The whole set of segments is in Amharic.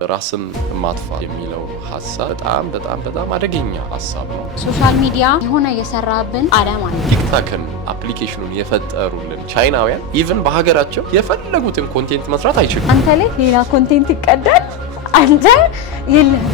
ራስን ማጥፋት የሚለው ሐሳብ በጣም አደገኛ ሐሳብ ነው። ሶሻል ሚዲያ የሆነ የሰራብን ዓለም አለ። ቲክቶክን አፕሊኬሽኑን የፈጠሩልን ቻይናውያን ኢቭን በሀገራቸው የፈለጉትን ኮንቴንት መስራት አይችሉም። አንተ ላይ ሌላ ኮንቴንት ይቀዳል፣ አንተ የለም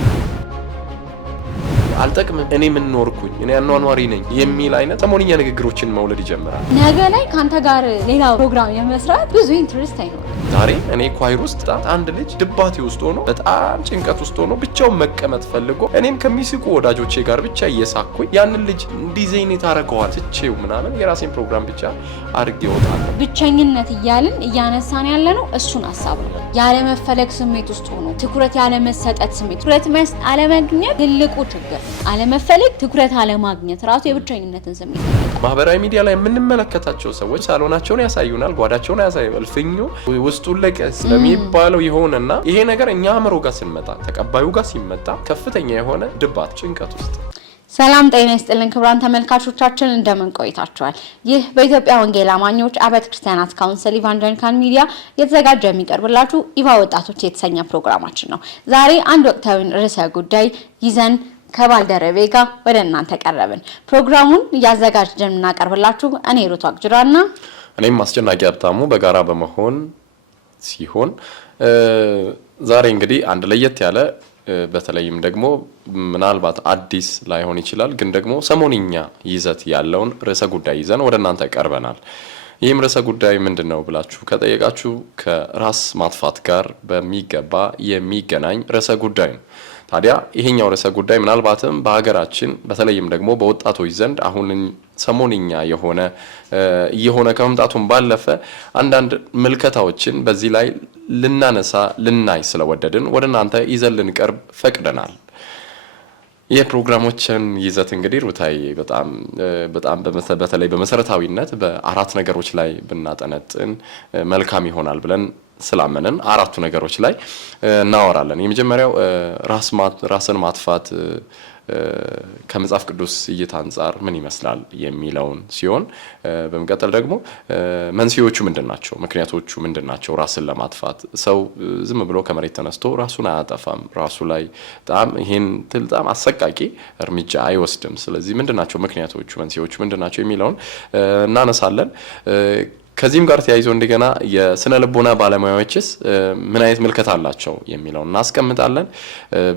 አልጠቅምም፣ እኔ ምን ኖርኩኝ፣ እኔ አኗኗሪ ነኝ የሚል አይነት ሰሞንኛ ንግግሮችን መውለድ ይጀምራል። ነገ ላይ ካንተ ጋር ሌላ ፕሮግራም የመስራት ብዙ ኢንትረስት አይኖርም። ዛሬ እኔ ኳይር ውስጥ አንድ ልጅ ድባቴ ውስጥ ሆኖ በጣም ጭንቀት ውስጥ ሆኖ ብቻውን መቀመጥ ፈልጎ እኔም ከሚስቁ ወዳጆቼ ጋር ብቻ እየሳኩኝ ያንን ልጅ ዲዛይን ታረጋዋል ትቼው ምናምን የራሴን ፕሮግራም ብቻ አድርጌ እወጣለሁ። ብቸኝነት እያልን እያነሳን ያለ ነው እሱን ሐሳብ ነው። ያለ መፈለግ ስሜት ውስጥ ሆኖ ትኩረት ያለ መሰጠት ስሜት፣ ትኩረት አለማግኘት ትልቁ ችግር። አለመፈለግ፣ ትኩረት አለማግኘት ራሱ የብቸኝነትን ስሜት ነው። ማህበራዊ ሚዲያ ላይ የምንመለከታቸው ሰዎች ሳሎናቸውን ያሳዩናል፣ ጓዳቸውን ያሳዩናል። እልፍኙ ውስጡን ለቀስ ለሚባለው ይሆንና ይሄ ነገር እኛ አእምሮ ጋር ሲመጣ ተቀባዩ ጋር ሲመጣ ከፍተኛ የሆነ ድባት ጭንቀት ውስጥ። ሰላም ጤና ይስጥልን ክቡራን ተመልካቾቻችን እንደምን ቆይታችኋል? ይህ በኢትዮጵያ ወንጌል አማኞች አብያተ ክርስቲያናት ካውንስል ኢቫንጀሊካል ሚዲያ የተዘጋጀ የሚቀርብላችሁ ኢቫ ወጣቶች የተሰኘ ፕሮግራማችን ነው። ዛሬ አንድ ወቅታዊ ርዕሰ ጉዳይ ይዘን ከባልደረቤ ጋር ወደ እናንተ ቀረብን። ፕሮግራሙን እያዘጋጀን እናቀርብላችሁ እኔ ሩት አግጅራና እኔም አስጨናቂ ሀብታሙ በጋራ በመሆን ሲሆን ዛሬ እንግዲህ አንድ ለየት ያለ በተለይም ደግሞ ምናልባት አዲስ ላይሆን ይችላል ግን ደግሞ ሰሞንኛ ይዘት ያለውን ርዕሰ ጉዳይ ይዘን ወደ እናንተ ቀርበናል። ይህም ርዕሰ ጉዳይ ምንድነው ብላችሁ ከጠየቃችሁ ከራስ ማጥፋት ጋር በሚገባ የሚገናኝ ርዕሰ ጉዳይ ነው። ታዲያ ይሄኛው ርዕሰ ጉዳይ ምናልባትም በሀገራችን በተለይም ደግሞ በወጣቶች ዘንድ አሁን ሰሞንኛ የሆነ ከመምጣቱም ባለፈ አንዳንድ ምልከታዎችን በዚህ ላይ ልናይ ስለወደድን ወደ እናንተ ይዘን ልንቀርብ ፈቅደናል። የፕሮግራሞችን ይዘት እንግዲህ ሩታይ በጣም በተለይ በመሰረታዊነት በአራት ነገሮች ላይ ብናጠነጥን መልካም ይሆናል ብለን ስላመንን አራቱ ነገሮች ላይ እናወራለን። የመጀመሪያው ራስን ማጥፋት ከመጽሐፍ ቅዱስ እይታ አንፃር ምን ይመስላል የሚለውን ሲሆን በመቀጠል ደግሞ መንስኤዎቹ ምንድናቸው፣ ምክንያቶቹ ምንድናቸው? ራስን ለማጥፋት ሰው ዝም ብሎ ከመሬት ተነስቶ ራሱን አያጠፋም፣ ራሱ ላይ በጣም አሰቃቂ እርምጃ አይወስድም። ስለዚህ ምንድናቸው ምክንያቶቹ፣ መንስኤዎቹ ምንድናቸው የሚለውን እናነሳለን። ከዚህም ጋር ተያይዞ እንደገና የስነ ልቦና ባለሙያዎችስ ምን አይነት ምልከታ አላቸው የሚለውን እናስቀምጣለን።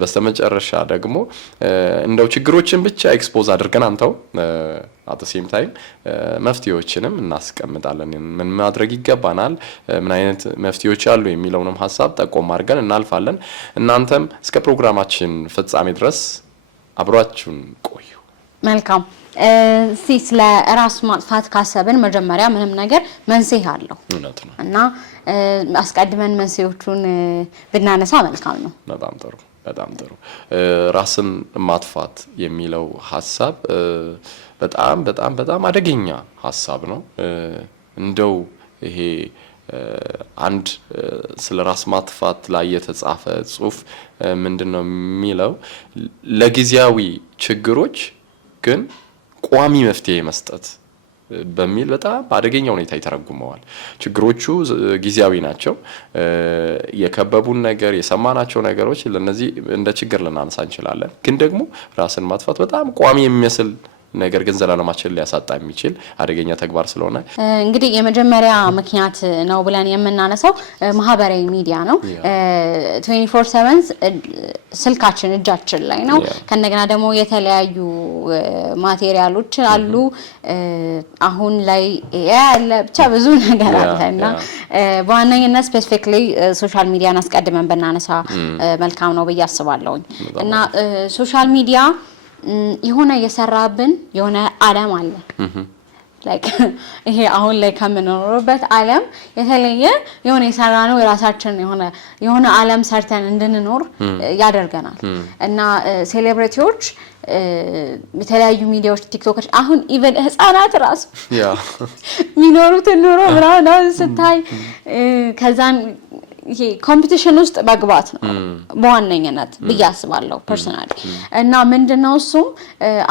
በስተመጨረሻ ደግሞ እንደው ችግሮችን ብቻ ኤክስፖዝ አድርገን አንተው at the same time መፍትሄዎችንም እናስቀምጣለን። ምን ማድረግ ይገባናል፣ ምን አይነት መፍትሄዎች አሉ የሚለውንም ሐሳብ ጠቆም አድርገን እናልፋለን። እናንተም እስከ ፕሮግራማችን ፍጻሜ ድረስ አብራችሁን ቆዩ። መልካም። ስለ ራስ ማጥፋት ካሰብን መጀመሪያ ምንም ነገር መንስኤ አለው እና አስቀድመን መንስኤዎቹን ብናነሳ መልካም ነው። በጣም ጥሩ። ራስን ማጥፋት የሚለው ሐሳብ በጣም አደገኛ ሐሳብ ነው። እንደው ይሄ አንድ ስለ ራስ ማጥፋት ላይ የተጻፈ ጽሑፍ ምንድነው የሚለው? ለጊዜያዊ ችግሮች ግን ቋሚ መፍትሄ መስጠት በሚል በጣም አደገኛ ሁኔታ ይተረጉመዋል። ችግሮቹ ጊዜያዊ ናቸው። የከበቡን ነገር የሰማናቸው ነገሮች ለነዚህ እንደ ችግር ልናነሳ እንችላለን። ግን ደግሞ ራስን ማጥፋት በጣም ቋሚ የሚመስል ነገር ግን ዘላለማችን ሊያሳጣ የሚችል አደገኛ ተግባር ስለሆነ እንግዲህ የመጀመሪያ ምክንያት ነው ብለን የምናነሳው ማህበራዊ ሚዲያ ነው። 24/7 ስልካችን እጃችን ላይ ነው። ከነገና ደግሞ የተለያዩ ማቴሪያሎች አሉ። አሁን ላይ ያለ ብቻ ብዙ ነገር አለና በዋነኝነት ስፔሲፊክሊ ሶሻል ሚዲያን አስቀድመን በእናነሳ መልካም ነው ብዬ አስባለሁ። እና ሶሻል ሚዲያ የሆነ የሰራብን የሆነ ዓለም አለ። ላይክ ይሄ አሁን ላይ ከምንኖርበት ዓለም የተለየ የሆነ የሰራነው የራሳችን የሆነ ዓለም ሰርተን እንድንኖር ያደርገናል። እና ሴሌብሪቲዎች የተለያዩ ሚዲያዎች ቲክቶከር አሁን ኢቨን ህፃናት ራሱ የሚኖሩት ኑሮ ምናምን ስታይ ከዛን ይሄ ኮምፒቲሽን ውስጥ መግባት ነው በዋነኝነት ብዬ አስባለሁ ፐርሰናሊ። እና ምንድነው እሱ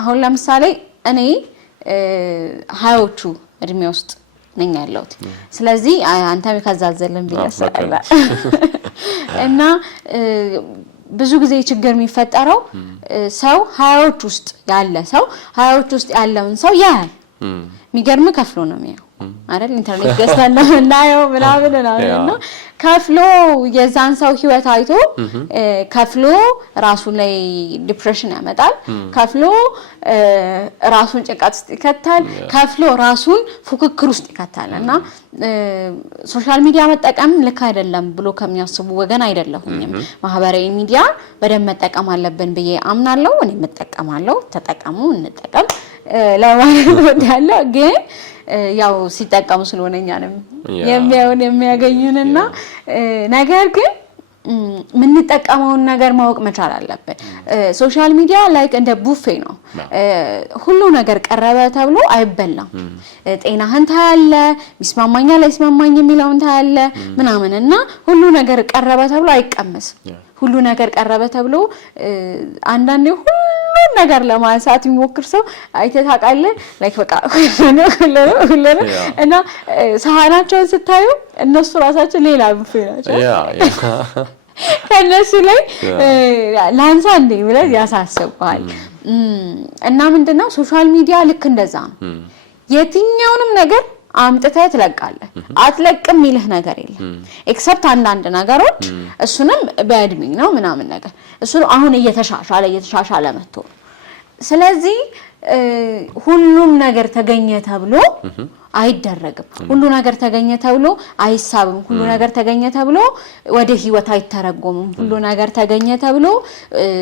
አሁን ለምሳሌ እኔ 20ዎቹ እድሜ ውስጥ ነኝ ያለሁት ስለዚህ አንተም ከዛዘልን ቢያሳላ እና ብዙ ጊዜ ችግር የሚፈጠረው ሰው ሀያዎች ውስጥ ያለ ሰው ሀያዎች ውስጥ ያለውን ሰው ያያል የሚገርም ከፍሎ ነው የሚያው አይደል ኢንተርኔት ገዝተን ነው እናየው ምናምን እና ከፍሎ የዛን ሰው ህይወት አይቶ ከፍሎ ራሱ ላይ ዲፕሬሽን ያመጣል ከፍሎ ራሱን ጭንቀት ውስጥ ይከታል ከፍሎ ራሱን ፉክክር ውስጥ ይከታልና ሶሻል ሚዲያ መጠቀም ልክ አይደለም ብሎ ከሚያስቡ ወገን አይደለሁኝም ማህበራዊ ሚዲያ በደንብ መጠቀም አለብን ብዬ አምናለሁ እኔ መጠቀማለሁ ተጠቀሙ እንጠቀም ለማለት ወዳለው ግን ያው ሲጠቀሙ ስለሆነኛንም የሚያገኙንና ነገር ግን ምን ተጠቀመውን ነገር ማወቅ መቻል አለበት ሶሻል ሚዲያ ላይክ እንደ ቡፌ ነው ሁሉ ነገር ቀረበ ተብሎ አይበላም ጤናህን ታያለ ሚስማማኛ ላይስማማኝ የሚለውን ታያለ ምናምንና ሁሉ ነገር ቀረበ ተብሎ አይቀመስም ሁሉ ነገር ቀረበ ተብሎ አንዳንዴ ሁሉ ነገር ለማንሳት የሚሞክር ሰው አይተታቃለ ላይክ በቃ ሁሉ እና ሳህናቸውን ስታዩ እነሱ ራሳቸው ሌላ ቡፌ ናቸው ከነሱ ላይ ላንሳ እንዴ ብለ ያሳስባል እና ምንድነው ሶሻል ሚዲያ ልክ እንደዛ ነው የትኛውንም ነገር አምጥተህ ትለቃለህ አትለቅም ይልህ ነገር የለም ኤክሰፕት አንዳንድ ነገሮች እሱንም በእድሜ ነው ምናምን ነገር እሱ አሁን እየተሻሻለ መጥቶ ስለዚህ ሁሉም ነገር ተገኘ ተብሎ አይደረግም ሁሉ ነገር ተገኘ ተብሎ አይሳብም ሁሉ ነገር ተገኘ ተብሎ ወደ ህይወት አይተረጎምም ሁሉ ነገር ተገኘ ተብሎ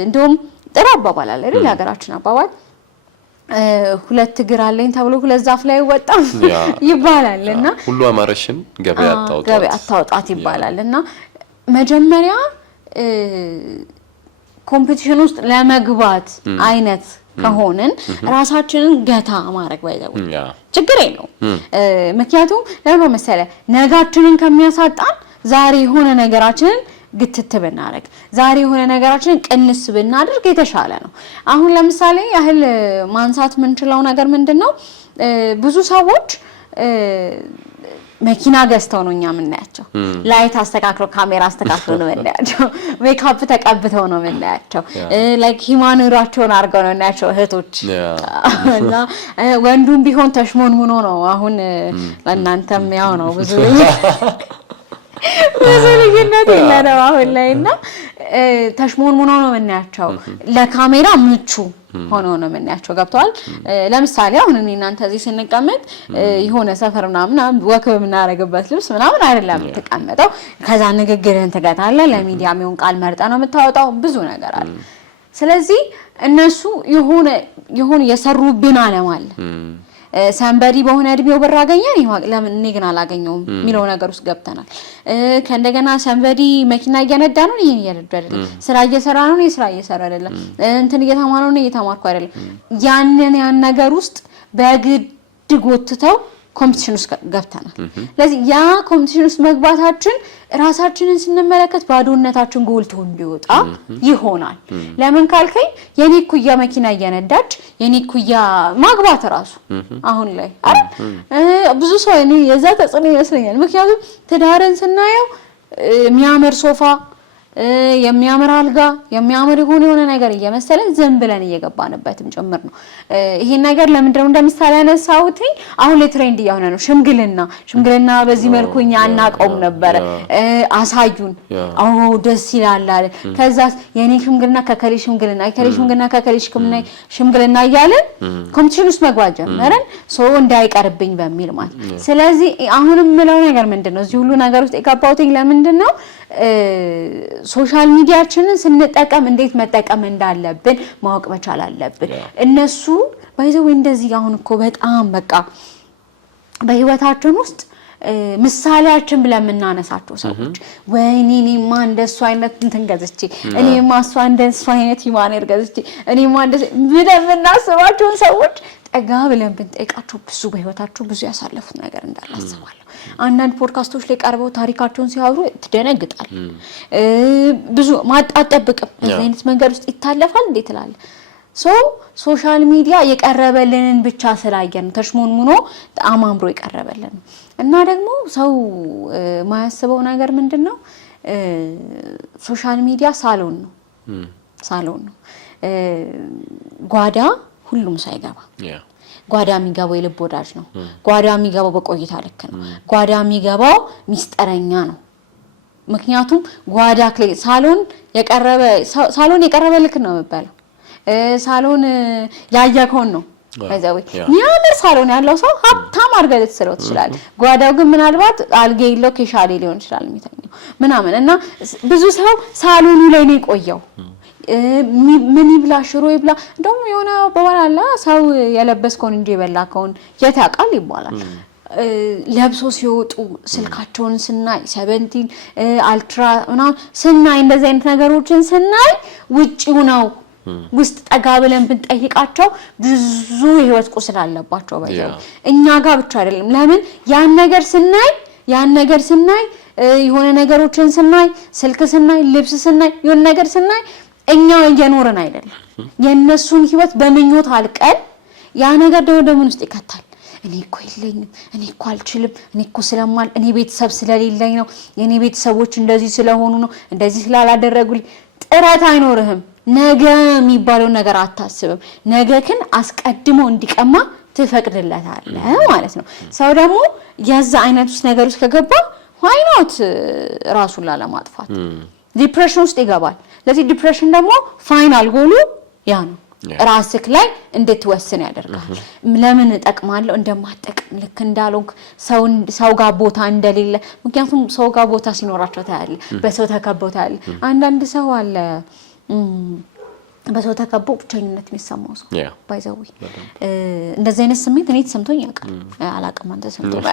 እንደውም ጥሩ አባባል አለ አይደል ሀገራችን አባባል ሁለት እግር አለኝ ተብሎ ሁለት ዛፍ ላይ ወጣም ይባላልና ሁሉ አማረሽን ገበያ አታውጣት ይባላልና መጀመሪያ ኮምፒቲሽን ውስጥ ለመግባት አይነት ከሆነን ራሳችንን ገታ ማድረግ ባይዘው ችግር የለው ምክንያቱም ለምን መሰለ ነጋችንን ከሚያሳጣን ዛሬ የሆነ ነገራችንን ግትት ብናረግ ዛሬ የሆነ ነገራችንን ቅንስ ብናደርግ የተሻለ ነው አሁን ለምሳሌ ያህል ማንሳት ምንችለው ነገር ምንድነው ብዙ ሰዎች መኪና ገዝተው ነው እኛ ምናያቸው ላይት አስተካክለው ካሜራ አስተካክለው ነው ምናያቸው ሜካፕ ተቀብተው ነው ምናያቸው ላይክ ሂማኑራቸውን አርገው ነው ምናያቸው እህቶች እና ወንዱም ቢሆን ተሽሞንሙኖ ነው አሁን ለእናንተም ያው ነው ብዙ ልዩነት የለም አሁን ላይና ተሽሞንሙኖ ነው ምናያቸው ለካሜራ ምቹ ሆኖ ነው ምናያቸው ገብቷል ለምሳሌ አሁን እኔ እናንተ እዚህ ስንቀመጥ የሆነ ሰፈር ምናምን ወክብ ምናረግበት ልብስ ምናምን አይደለም ተቀመጠው ከዛ ንግግርህን ተጋታለ ለሚዲያ የሚሆን ቃል መርጠ ነው የምታወጣው ብዙ ነገር አለ ስለዚህ እነሱ የሆነ የሰሩብን ዓለም አለ ሰንበዲ በሆነ እድሜው ብር አገኘን ለምን እኔ ግን አላገኘውም ሚለው ነገር ውስጥ ገብተናል ከእንደገና ሰንበዲ መኪና እየነዳ ነው ይሄን እየነዳ አይደለም ስራ እየሰራ ነው ይሄ ስራ እየሰራ አይደለም እንትን እየተማረ ነው እየተማርኩ አይደለም ያን ነገር ውስጥ በግድ ጎትተው ኮምፒቲሽን ውስጥ ገብተናል ስለዚህ ያ ኮምፒቲሽን ውስጥ መግባታችን ራሳችንን ስንመለከት ባዶነታችን ጎልቶ እንዲወጣ ይሆናል ለምን ካልከኝ የኔ ኩያ መኪና እየነዳች የኔ ኩያ ማግባት ራሱ አሁን ላይ ብዙ ሰው እኔ የዛ ተጽዕኖ ይመስለኛል ምክንያቱም ትዳርን ስናየው የሚያምር ሶፋ የሚያምር አልጋ የሚያምር የሆነ ነገር እየመሰለን ዝም ብለን እየገባንበትም ጭምር ነው ይሄ ነገር ለምንድነው እንደምሳሌ ያነሳሁት አሁን ለትሬንድ እየሆነ ነው ሽምግልና በዚህ መልኩኛ አናቀውም ነበር አሳዩን አዎ ደስ ይላል አለ ከዛ የኔ ሽምግልና ከከሌ ሽምግልና እያለን ኮምፒቲሽን ውስጥ መግባት ጀመረን ሰው እንዳይቀርብኝ በሚል ማለት ስለዚህ አሁንም ምለው ነገር ምንድነው እዚህ ሁሉ ነገር ውስጥ የገባሁት ለምንድነው ሶሻል ሚዲያችንን ስንጠቀም እንዴት መጠቀም እንዳለብን ማወቅ መቻል አለብን እነሱ ባይዘው እንደዚህ አሁን እኮ በጣም በቃ በህይወታችን ውስጥ ምሳሌያችን ብለን እናነሳቸው ሰዎች ወይኔማ እንደሱ አይነት እንትን ገዝቼ እኔማ እሷ እንደሱ አይነት ሂማኔር ገዝቼ እኔማ እንደዚህ ምናስባቸው ሰዎች ጠጋ ብለን ብንጠይቃቸው ብዙ በህይወታቸው ብዙ ያሳለፉት ነገር እንዳለ አስባለሁ አንዳንድ ፖድካስቶች ላይ ቀርበው ታሪካቸውን ሲያወሩ ትደነግጣል ብዙ ማጣጣብቅም አይነት መንገድ ውስጥ ይታለፋል እንዴት ይላል ሶሻል ሚዲያ የቀረበልንን ብቻ ስላየን ተሽሞንሙኖ አማምሮ የቀረበልን እና ደግሞ ሰው ማያስበው ነገር ምንድነው ሶሻል ሚዲያ ሳሎን ነው ጓዳ ሁሉም ሳይገባ ጓዳ የሚገባው የልብ ወዳጅ ነው ጓዳ የሚገባው በቆይታ ልክ ነው ጓዳ የሚገባው ሚስጥረኛ ነው ምክንያቱም ጓዳ ክሌ ሳሎን የቀረበ ልክ ነው የሚባለው ሳሎን ያያከውን ነው ባይዛው የሚያምር ሳሎን ያለው ሰው ሀብታም አድርገህ ልትስለው ትችላለህ ጓዳው ግን ምናልባት አልጋ የለው ኬሻሌ ሊሆን ይችላል የሚተኛው ምናምን እና ብዙ ሰው ሳሎኑ ላይ ነው የቆየው ምን ይብላ ሽሮ ይብላ እንደውም የሆነ በኋላ ሰው የለበስከውን እንጂ የበላከውን የት ያውቃል ይባላል ለብሶ ሲወጡ ስልካቸውን ስናይ 17 አልትራ እና ስናይ እንደዚህ አይነት ነገሮችን ስናይ ውጪው ነው ውስጥ ጠጋ ብለን ብንጠይቃቸው ብዙ የህይወት ቁስል አለባቸው ባይዘው እኛ ጋር ብቻ አይደለም ለምን ያን ነገር ስናይ የሆነ ነገሮችን ስናይ ስልክ ስናይ ልብስ ስናይ የሆነ ነገር ስናይ እኛ እየኖርን አይደለም የነሱን ህይወት በመኞት አልቀን ያ ነገር ደግሞ ውስጥ ይከታል እኔ እኮ የለኝም እኔ እኮ አልችልም እኔ እኮ ስለማል እኔ ቤተሰብ ስለሌለኝ ነው የኔ ቤተሰቦች እንደዚህ ስለሆኑ ነው እንደዚህ ስላላደረጉልኝ ጥረት አይኖርህም ነገ የሚባለው ነገር አታስብም ነገ ግን አስቀድሞ እንዲቀማ ትፈቅድለታለህ ማለት ነው ሰው ደግሞ ያዛ አይነት ውስጥ ነገር ውስጥ ከገባ why not ራሱን ላለማጥፋት ዲፕሬሽን ውስጥ ይገባል ለዚህ ዲፕሬሽን ደግሞ ፋይናል ጎሉ ያ ነው ራስክ ላይ እንድትወስን ያደርጋል ለምን ተጠቅማለሁ እንደማጠቅም ልክ እንዳልሆንክ ሰው ጋር ቦታ እንደሌለ ምክንያቱም ሰው ጋር ቦታ ሲኖራቸው ታያለ በሰው ተከበው ታያለ አንዳንድ ሰው አለ በሰው ተከበው ብቸኝነት የሚሰማው ሰው ባይዘው እንደዚህ አይነት ስሜት እኔ ተሰምቶኝ ያውቃል አላቅም አንተ ሰምቶኝ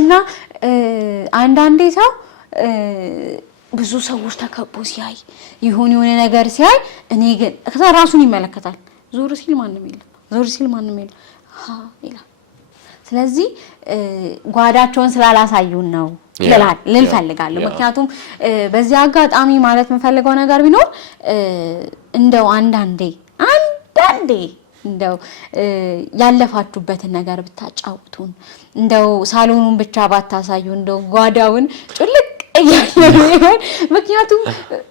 እና አንዳንዴ ሰው ብዙ ሰዎች ተከቦ ሲያይ የሆነ ነገር ሲያይ እኔ ግን ራሱን ይመለከታል ዞር ሲል ማንንም የለም ይላል ስለዚህ ጓዳቸውን ስላላሳዩን ነው ልል ፈልጋለሁ ምክንያቱም በዚህ አጋጣሚ ማለት የምፈልገው ነገር ቢኖር እንደው አንዳንዴ እንደው ያለፋችሁበትን ነገር ብታጫውቱን እንደው ሳሎኑን ብቻ ባታሳዩ እንደው ጓዳውን ጭልቅ ይሁን ምክንያቱም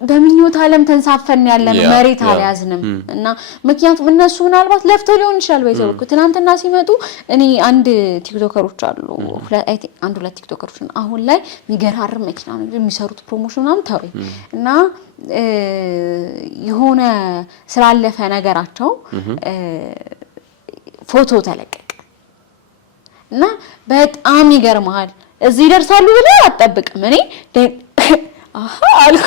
በሚኞት ዓለም ተንሳፈን ያለን መሬት አልያዝንም እና ምክንያቱም እነሱ ምናልባት ለፍተው ሊሆን ይችላል ባይዘው ትናንትና ሲመጡ እኔ አንድ ቲክቶከሮች አሉ ሁለት ቲክቶከሮች አሁን ላይ የሚገራርም መኪና ነው የሚሰሩት ፕሮሞሽን ምናምን ታውይ እና የሆነ ስላለፈ ነገራቸው ፎቶ ተለቀቀ እና በጣም ይገርማል እዚህ ይደርሳሉ ብለህ አትጠብቅም እኔ አልኩ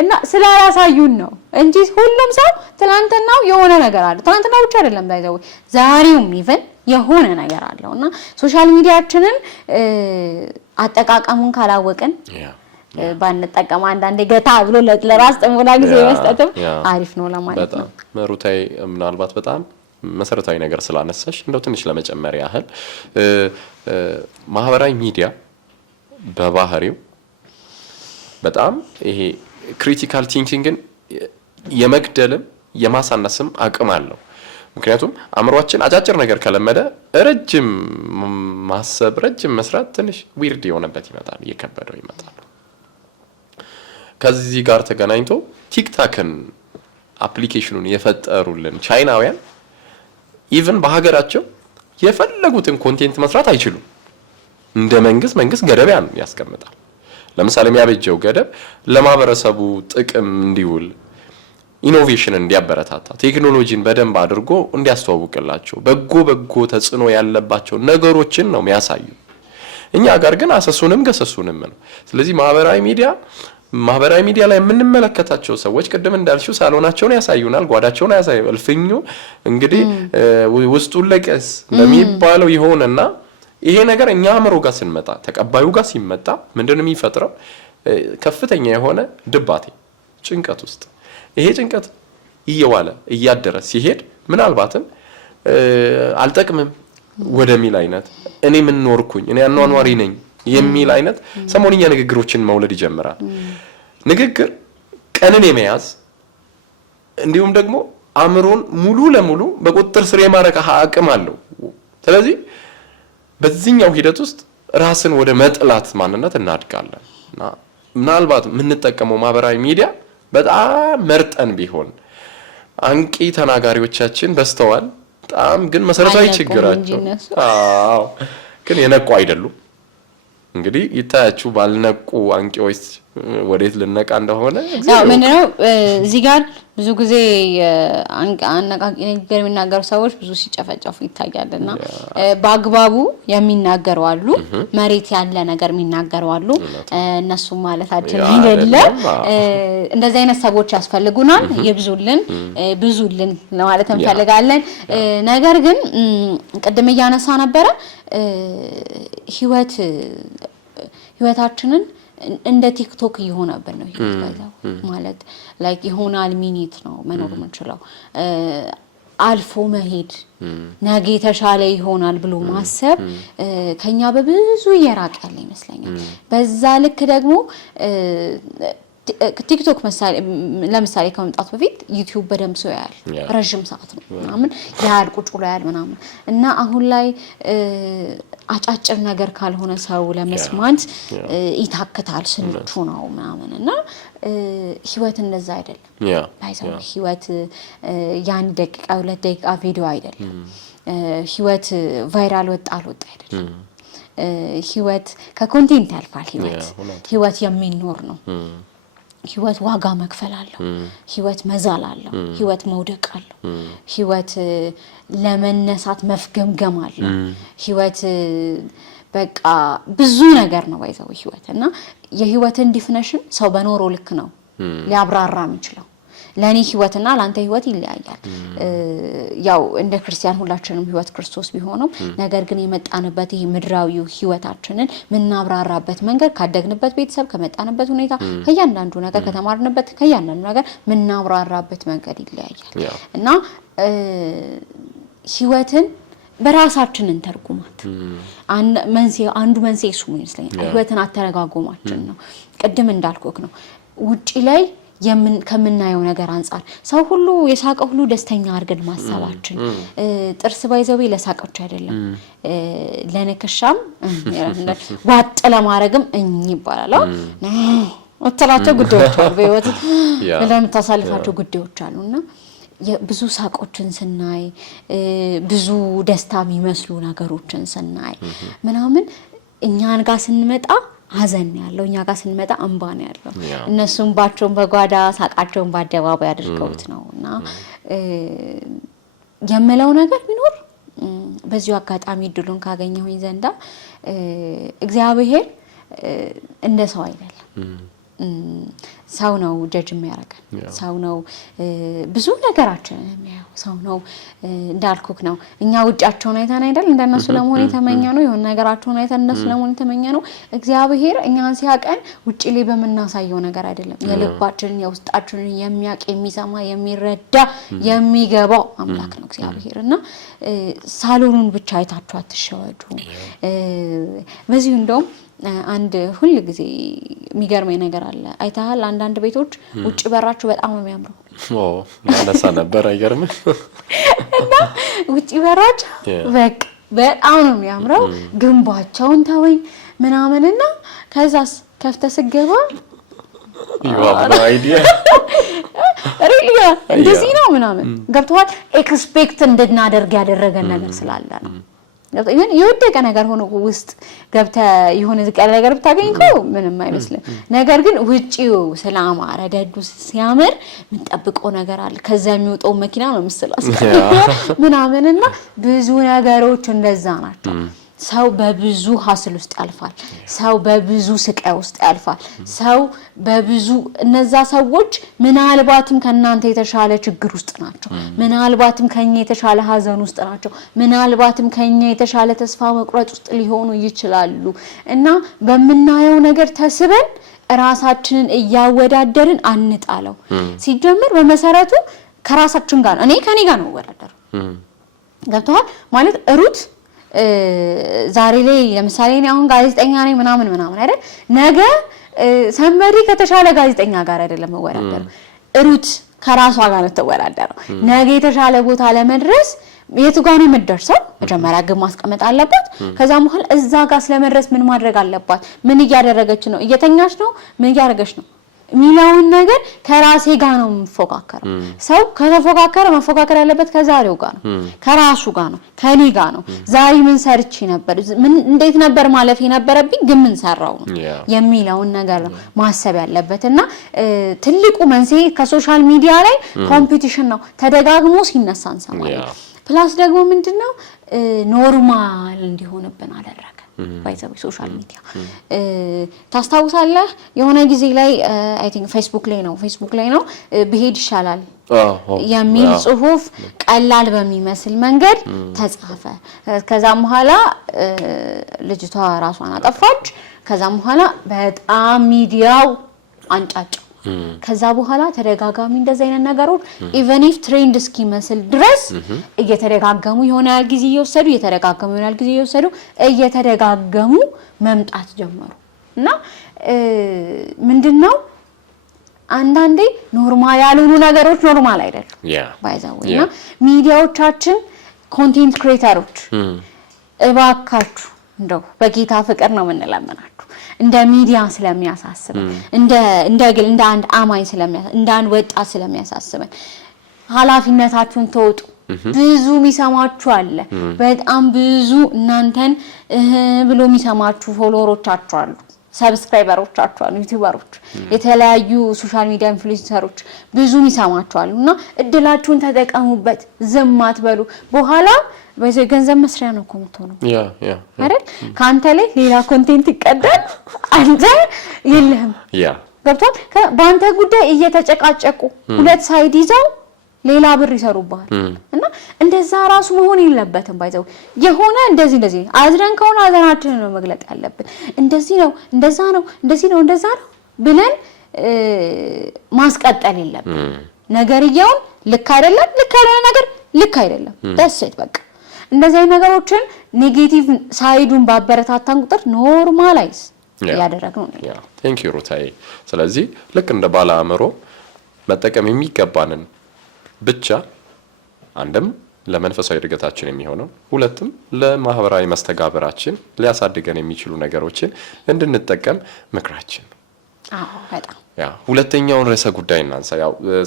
እና ስላላሳዩን ነው እንጂ ሁሉም ሰው ትናንትናው የሆነ ነገር አለ ትናንትናው ብቻ አይደለም ባይዘው ዛሬውም ኢቭን የሆነ ነገር አለውና ሶሻል ሚዲያችንን አጠቃቀሙን ካላወቅን ባንጠቀም አንዳንዴ ገታ ብሎ ለራስ ጥሞና ጊዜ መስጠትም አሪፍ ነው ለማለት ነው ሩታይ ምናልባት በጣም መሰረታዊ ነገር ስላነሳሽ እንደው ትንሽ ለመጨመር ያህል ማህበራዊ ሚዲያ በባህሪው በጣም ይሄ ክሪቲካል ቲንኪንግን የመግደልም የማሳነስም አቅም አለው ምክንያቱም አእምሮአችን አጫጭር ነገር ከለመደ ረጅም ማሰብ ረጅም መስራት ትንሽ ዊርድ የሆነበት ይመጣል እየከበደው ይመጣል ከዚህ ጋር ተገናኝቶ ቲክታክን አፕሊኬሽኑን የፈጠሩልን ቻይናውያን ኢቭን በሀገራቸው የፈለጉትን ኮንቴንት መስራት አይችሉም እንደ መንግስት ገደብ ያስቀምጣል ለምሳሌ የሚያበጀው ገደብ ለማህበረሰቡ ጥቅም እንዲውል ኢኖቬሽን እንዲያበረታታ ቴክኖሎጂን በደንብ አድርጎ እንዲያስተዋውቅላቸው በጎ ተጽዕኖ ያለባቸው ነገሮችን ነው የሚያሳዩ እኛ ጋር ግን አሰሱንም ገሰሱንም ነው ስለዚህ ማህበራዊ ሚዲያ ላይ የምንመለከታቸው ሰዎች ቅድም እንዳልሽው ሳሎናቸውን ያሳዩናል ጓዳቸውን ያሳዩናል እልፍኙ እንግዲህ ውስጡን ለቀስ ለሚባለው ይሆንና ይሄ ነገር እኛ አእምሮ ጋር ስንመጣ ተቀባዩ ጋር ሲመጣ ምንድነው የሚፈጥረው ከፍተኛ የሆነ ድባቴ ጭንቀት ውስጥ ይሄ ጭንቀት እየዋለ እያደረ ሲሄድ ምናልባትም አልጠቅምም ወደሚል አይነት እኔ ምን ኖርኩኝ እኔ አኗኗሪ ነኝ የሚል አይነት ሰሞንኛ ንግግሮችን መውለድ ይጀምራል ንግግር ቀንን የመያዝ እንዲሁም ደግሞ አእምሮን ሙሉ ለሙሉ በቁጥጥር ስር የማረክ አቅም አለው ስለዚህ በዚህኛው ሂደት ውስጥ ራስን ወደ መጥላት ማንነት እናድጋለን እና ምናልባት የምንጠቀመው ማህበራዊ ሚዲያ በጣም መርጠን ቢሆን አንቂ ተናጋሪዎቻችን በስተዋል በጣም ግን መሰረታዊ ችግራቸው ግን የነቁ አይደሉም እንግዲህ ይታያችሁ ባልነቁ አንቂዎች ወዴት ልነቃ እንደሆነ ምንድነው እዚህ ጋር ብዙ ጊዜ አነቃቂ ነገር የሚናገሩ ሰዎች ብዙ ሲጨፈጨፉ ይታያልና በአግባቡ የሚናገሩ አሉ መሬት ያለ ነገር የሚናገሩ አሉ እነሱ ማለታችን አይደለም እንደዚህ አይነት ሰዎች ያስፈልጉናል ብዙልን ለማለት እንፈልጋለን ነገር ግን ቅድም ያነሳ ነበር ህይወታችንን እንደ ቲክቶክ እየሆነብን ነው ይባላል ማለት ላይክ ይሆናል ሚኒት ነው መኖር የምንችለው አልፎ መሄድ ነገ ተሻለ ይሆናል ብሎ ማሰብ ከኛ በብዙ የራቀ ያለ ይመስለኛል በዛ ልክ ደግሞ ቲክቶክ ለምሳሌ ከመምጣቱ በፊት ዩቲዩብ በደም ሰው ያያል ረጅም ሰዓት ነው ምናምን ያል ቁጭ ብሎ ያል ምናምን እና አሁን ላይ አጫጭር ነገር ካልሆነ ሰው ለመስማት ይታከታል ስልቹ ነው ምናምን እና ህይወት እንደዛ አይደለም ባይሰው ህይወት ያን ደቂቃ 2 ደቂቃ ቪዲዮ አይደለም ህይወት ቫይራል ወጣ አልወጣ አይደለም ህይወት ከኮንቴንት ያልፋል ህይወት የሚኖር ነው ህይወት ዋጋ መክፈል አለው ህይወት መዛል አለው ህይወት መውደቅ አለው ህይወት ለመነሳት መፍገምገም አለው ህይወት በቃ ብዙ ነገር ነው ባይዘው ህይወት እና የህይወትን ዲፊኒሽን ሰው በኖሮ ልክ ነው ሊያብራራ የሚችለው ለኔ ህይወትና ላንተ ህይወት ይለያያል ያው እንደ ክርስቲያን ሁላችንም ህይወት ክርስቶስ ቢሆንም ነገር ግን የመጣንበት ይሄ ምድራዊው ህይወታችንን ምናብራራበት መንገድ ካደግንበት ቤተሰብ ከመጣንበት ሁኔታ ከያንዳንዱ ነገር ከተማርንበት ከያንዳንዱ ነገር ምናብራራበት መንገድ ይለያያል እና ህይወትን በራሳችን እንተርጉማት አንዱ መንስኤ እሱ ይመስለኛል ህይወትን አተረጋጎማችን ነው ቅድም እንዳልኩክ ነው ውጪ ላይ ከምናየው ነገር አንፃር ሰው ሁሉ የሳቀ ሁሉ ደስተኛ አድርገን ማሰባችን ጥርስ ባይዘው ለሳቀች አይደለም ለነከሻም ዋጥ ለማረግም ይባላል ወጥላቸው ጉዳዮች አሉ በህይወት ለምታሳልፋቸው ጉዳዮች አሉና ብዙ ሳቆችን ስናይ ብዙ ደስታ የሚመስሉ ነገሮችን ስናይ ምናምን እኛን ጋር ስንመጣ ሀዘን ያለው እኛ ጋር ስንመጣ እንባ ነው ያለው እነሱም ባቸውን በጓዳ ሳቃቸውን በአደባባይ አድርገውት ነውና የመለው ነገር ቢኖር በዚሁ አጋጣሚ ድሉን ካገኘሁኝ ዘንዳ እግዚአብሔር እንደ ሰው አይደለም ሰው ነው ጀጅ የሚያረጋን ሰው ነው ብዙ ነገራችን የሚያው ሰው ነው እንዳልኩክ ነው እኛ ውጫቸውን አይተን አይደል እንደነሱ ለመሆን የተመኘ ነው የሆነ ነገራቸውን አይተን እንደነሱ ለመሆን የተመኘ ነው እግዚአብሔር እኛን ሲያቀን ውጪ ላይ በመናሳየው ነገር አይደለም የልባችንን የውስጣችንን የሚያቅ የሚሰማ የሚረዳ የሚገባው አምላክ ነው እግዚአብሔርና ሳሎኑን ብቻ አይታችሁ አትሸወዱ በዚህ እንደውም አንድ ሁሉ ጊዜ የሚገርመኝ ነገር አለ አይታል አንዳንድ ቤቶች ውጭ በራቸው በጣም ነው የሚያምረው ለነሳ ነበር አይገርምም እና ውጭ በራቸው በጣም ነው የሚያምረው ግንባቸውን ተወኝ ምናምንና ከዛስ ከፍተ ስገባ ነው አይዲያ ሪሊ እንደዚህ ነው ምናምን ገብቷል ኤክስፔክት እንድናደርግ ያደረገን ነገር ስላለ ነው ይሄን የወደቀ ነገር ሆኖ ውስጥ ገብተ ይሁን ዝቀለ ነገር ብታገኝከው ምንም አይመስልም ነገር ግን ውጪው ሰላማረ ደዱ ሲያምር ምን ጠብቀው ነገር አለ ከዛ የሚወጣው መኪና ነው መስላስ ምናምንና ብዙ ነገሮች እንደዛ ናቸው ሰው በብዙ ሀስል ውስጥ ያልፋል ሰው በብዙ ስቃይ ውስጥ ያልፋል ሰው በብዙ እነዛ ሰዎች ምናልባትም ከናንተ የተሻለ ችግር ውስጥ ናቸው ምናልባትም ከኛ የተሻለ ሀዘን ውስጥ ናቸው ምናልባትም ከኛ የተሻለ ተስፋ መቁረጥ ውስጥ ሊሆኑ ይችላሉ እና በመናየው ነገር ተስበን ራሳችንን እያወዳደርን አንጣለው ሲጀምር በመሰረቱ ከራሳችን ጋር እኔ ከኔ ጋር ነው ወዳደር ገብቷል ማለት ሩት ዛሬ ላይ ለምሳሌ እኔ አሁን ጋዜጠኛ ነኝ ምናምን አይደል ነገ ሰንበዲ ከተሻለ ጋዜጠኛ ጋር አይደለም ወራደር ሩት ከራሷ ጋር ነው ተወራደረው ነገ የተሻለ ቦታ ለመድረስ የቱ ጋር ነው የምትደርሰው? መጀመሪያ ግን ማስቀመጥ አለባት። ከዛ በኋላ እዛ ጋር ስለመድረስ ምን ማድረግ አለባት? ምን እያደረገች ነው? እየተኛች ነው? ምን እያደረገች ነው? ሚላውን ነገር ከራሴ ጋር ነው የምፎካከረው። ሰው ከተፎካከረ መፎካከር ያለበት ከዛሬው ጋር ነው፣ ከራሱ ጋር ነው፣ ከኔ ጋር ነው። ዛሬ ምን ሰርቼ ነበር? ምን እንዴት ነበር ማለፍ የነበረብኝ? ግን ምን ሰራው ነው የሚለውን ነገር ነው ማሰብ ያለበትና ትልቁ መንስኤ ከሶሻል ሚዲያ ላይ ኮምፒቲሽን ነው፣ ተደጋግሞ ሲነሳ እንሰማለን። ፕላስ ደግሞ ምንድነው ኖርማል እንዲሆንብን አደረገ ባይዘው ሶሻል ሚዲያ። ታስታውሳለህ የሆነ ጊዜ ላይ አይ ቲንክ ፌስቡክ ላይ ነው ብሄድ ይሻላል የሚል ጽሁፍ ቀላል በሚመስል መንገድ ተጻፈ። ከዛም በኋላ ልጅቷ ራሷን አጠፋች። ከዛም በኋላ በጣም ሚዲያው አንጫጫው። ከዛ በኋላ ተደጋጋሚ እንደዚህ አይነት ነገሮች ኢቨን ኢፍ ትሬንድ እስኪመስል ድረስ እየተደጋገሙ ይሆናል ጊዜ እየተደጋገሙ መምጣት ጀመሩ እና ምንድነው አንዳንዴ ኖርማል ያልሆኑ ነገሮች ኖርማል አይደለም ባይዛውና ሚዲያዎቻችን ኮንቴንት ክሬተሮች እባካችሁ እንደው በጌታ ፍቅር ነው የምንለምናችሁ እንደ ሚዲያ ስለሚያሳስብ እንደ አንድ አማኝ እንደ አንድ ወጣት ስለሚያሳስበን ኃላፊነታችሁን ተወጡ። ብዙ የሚሰማችሁ አለ፣ በጣም ብዙ እናንተን ብሎ የሚሰማችሁ ፎሎወሮቻችሁ አሉ፣ ሰብስክራይበሮቻችሁ አሉ፣ ዩቲዩበሮች፣ የተለያዩ ሶሻል ሚዲያ ኢንፍሉዌንሰሮች ብዙ የሚሰማችሁ አሉና እድላችሁን ተጠቀሙበት። ዝም አትበሉ። በኋላ በዚህ ገንዘብ መስሪያ ነው ኮምቶ ነው አይደል? ካንተ ላይ ሌላ ኮንቴንት ይቀዳል፣ አንተ የለህም። ገብቷል? በአንተ ጉዳይ እየተጨቃጨቁ ሁለት ሳይድ ይዘው ሌላ ብር ይሰሩባል እና እንደዛ ራሱ መሆን የለበትም። ባይዘው የሆነ እንደዚህ አዝረን ከሆነ አዘናችንን ነው መግለጥ ያለብን። እንደዚህ ነው ብለን ማስቀጠል የለብን። ነገርየውን ልክ አይደለም ነገር ልክ አይደለም ደስት በቃ እንደዚህ አይነት ነገሮችን ኔጌቲቭ ሳይዱን ባበረታታን ቁጥር ኖርማላይዝ ያደረግነው ነው። ቴንክ ዩ ሩታዬ። ስለዚህ ልክ እንደ ባለ አእምሮ መጠቀም የሚገባንን ብቻ አንድም ለመንፈሳዊ እድገታችን የሚሆነው ሁለትም ለማህበራዊ መስተጋብራችን ሊያሳድገን የሚችሉ ነገሮችን እንድንጠቀም ምክራችን። በጣም ሁለተኛውን ርዕሰ ጉዳይ እናንሳ።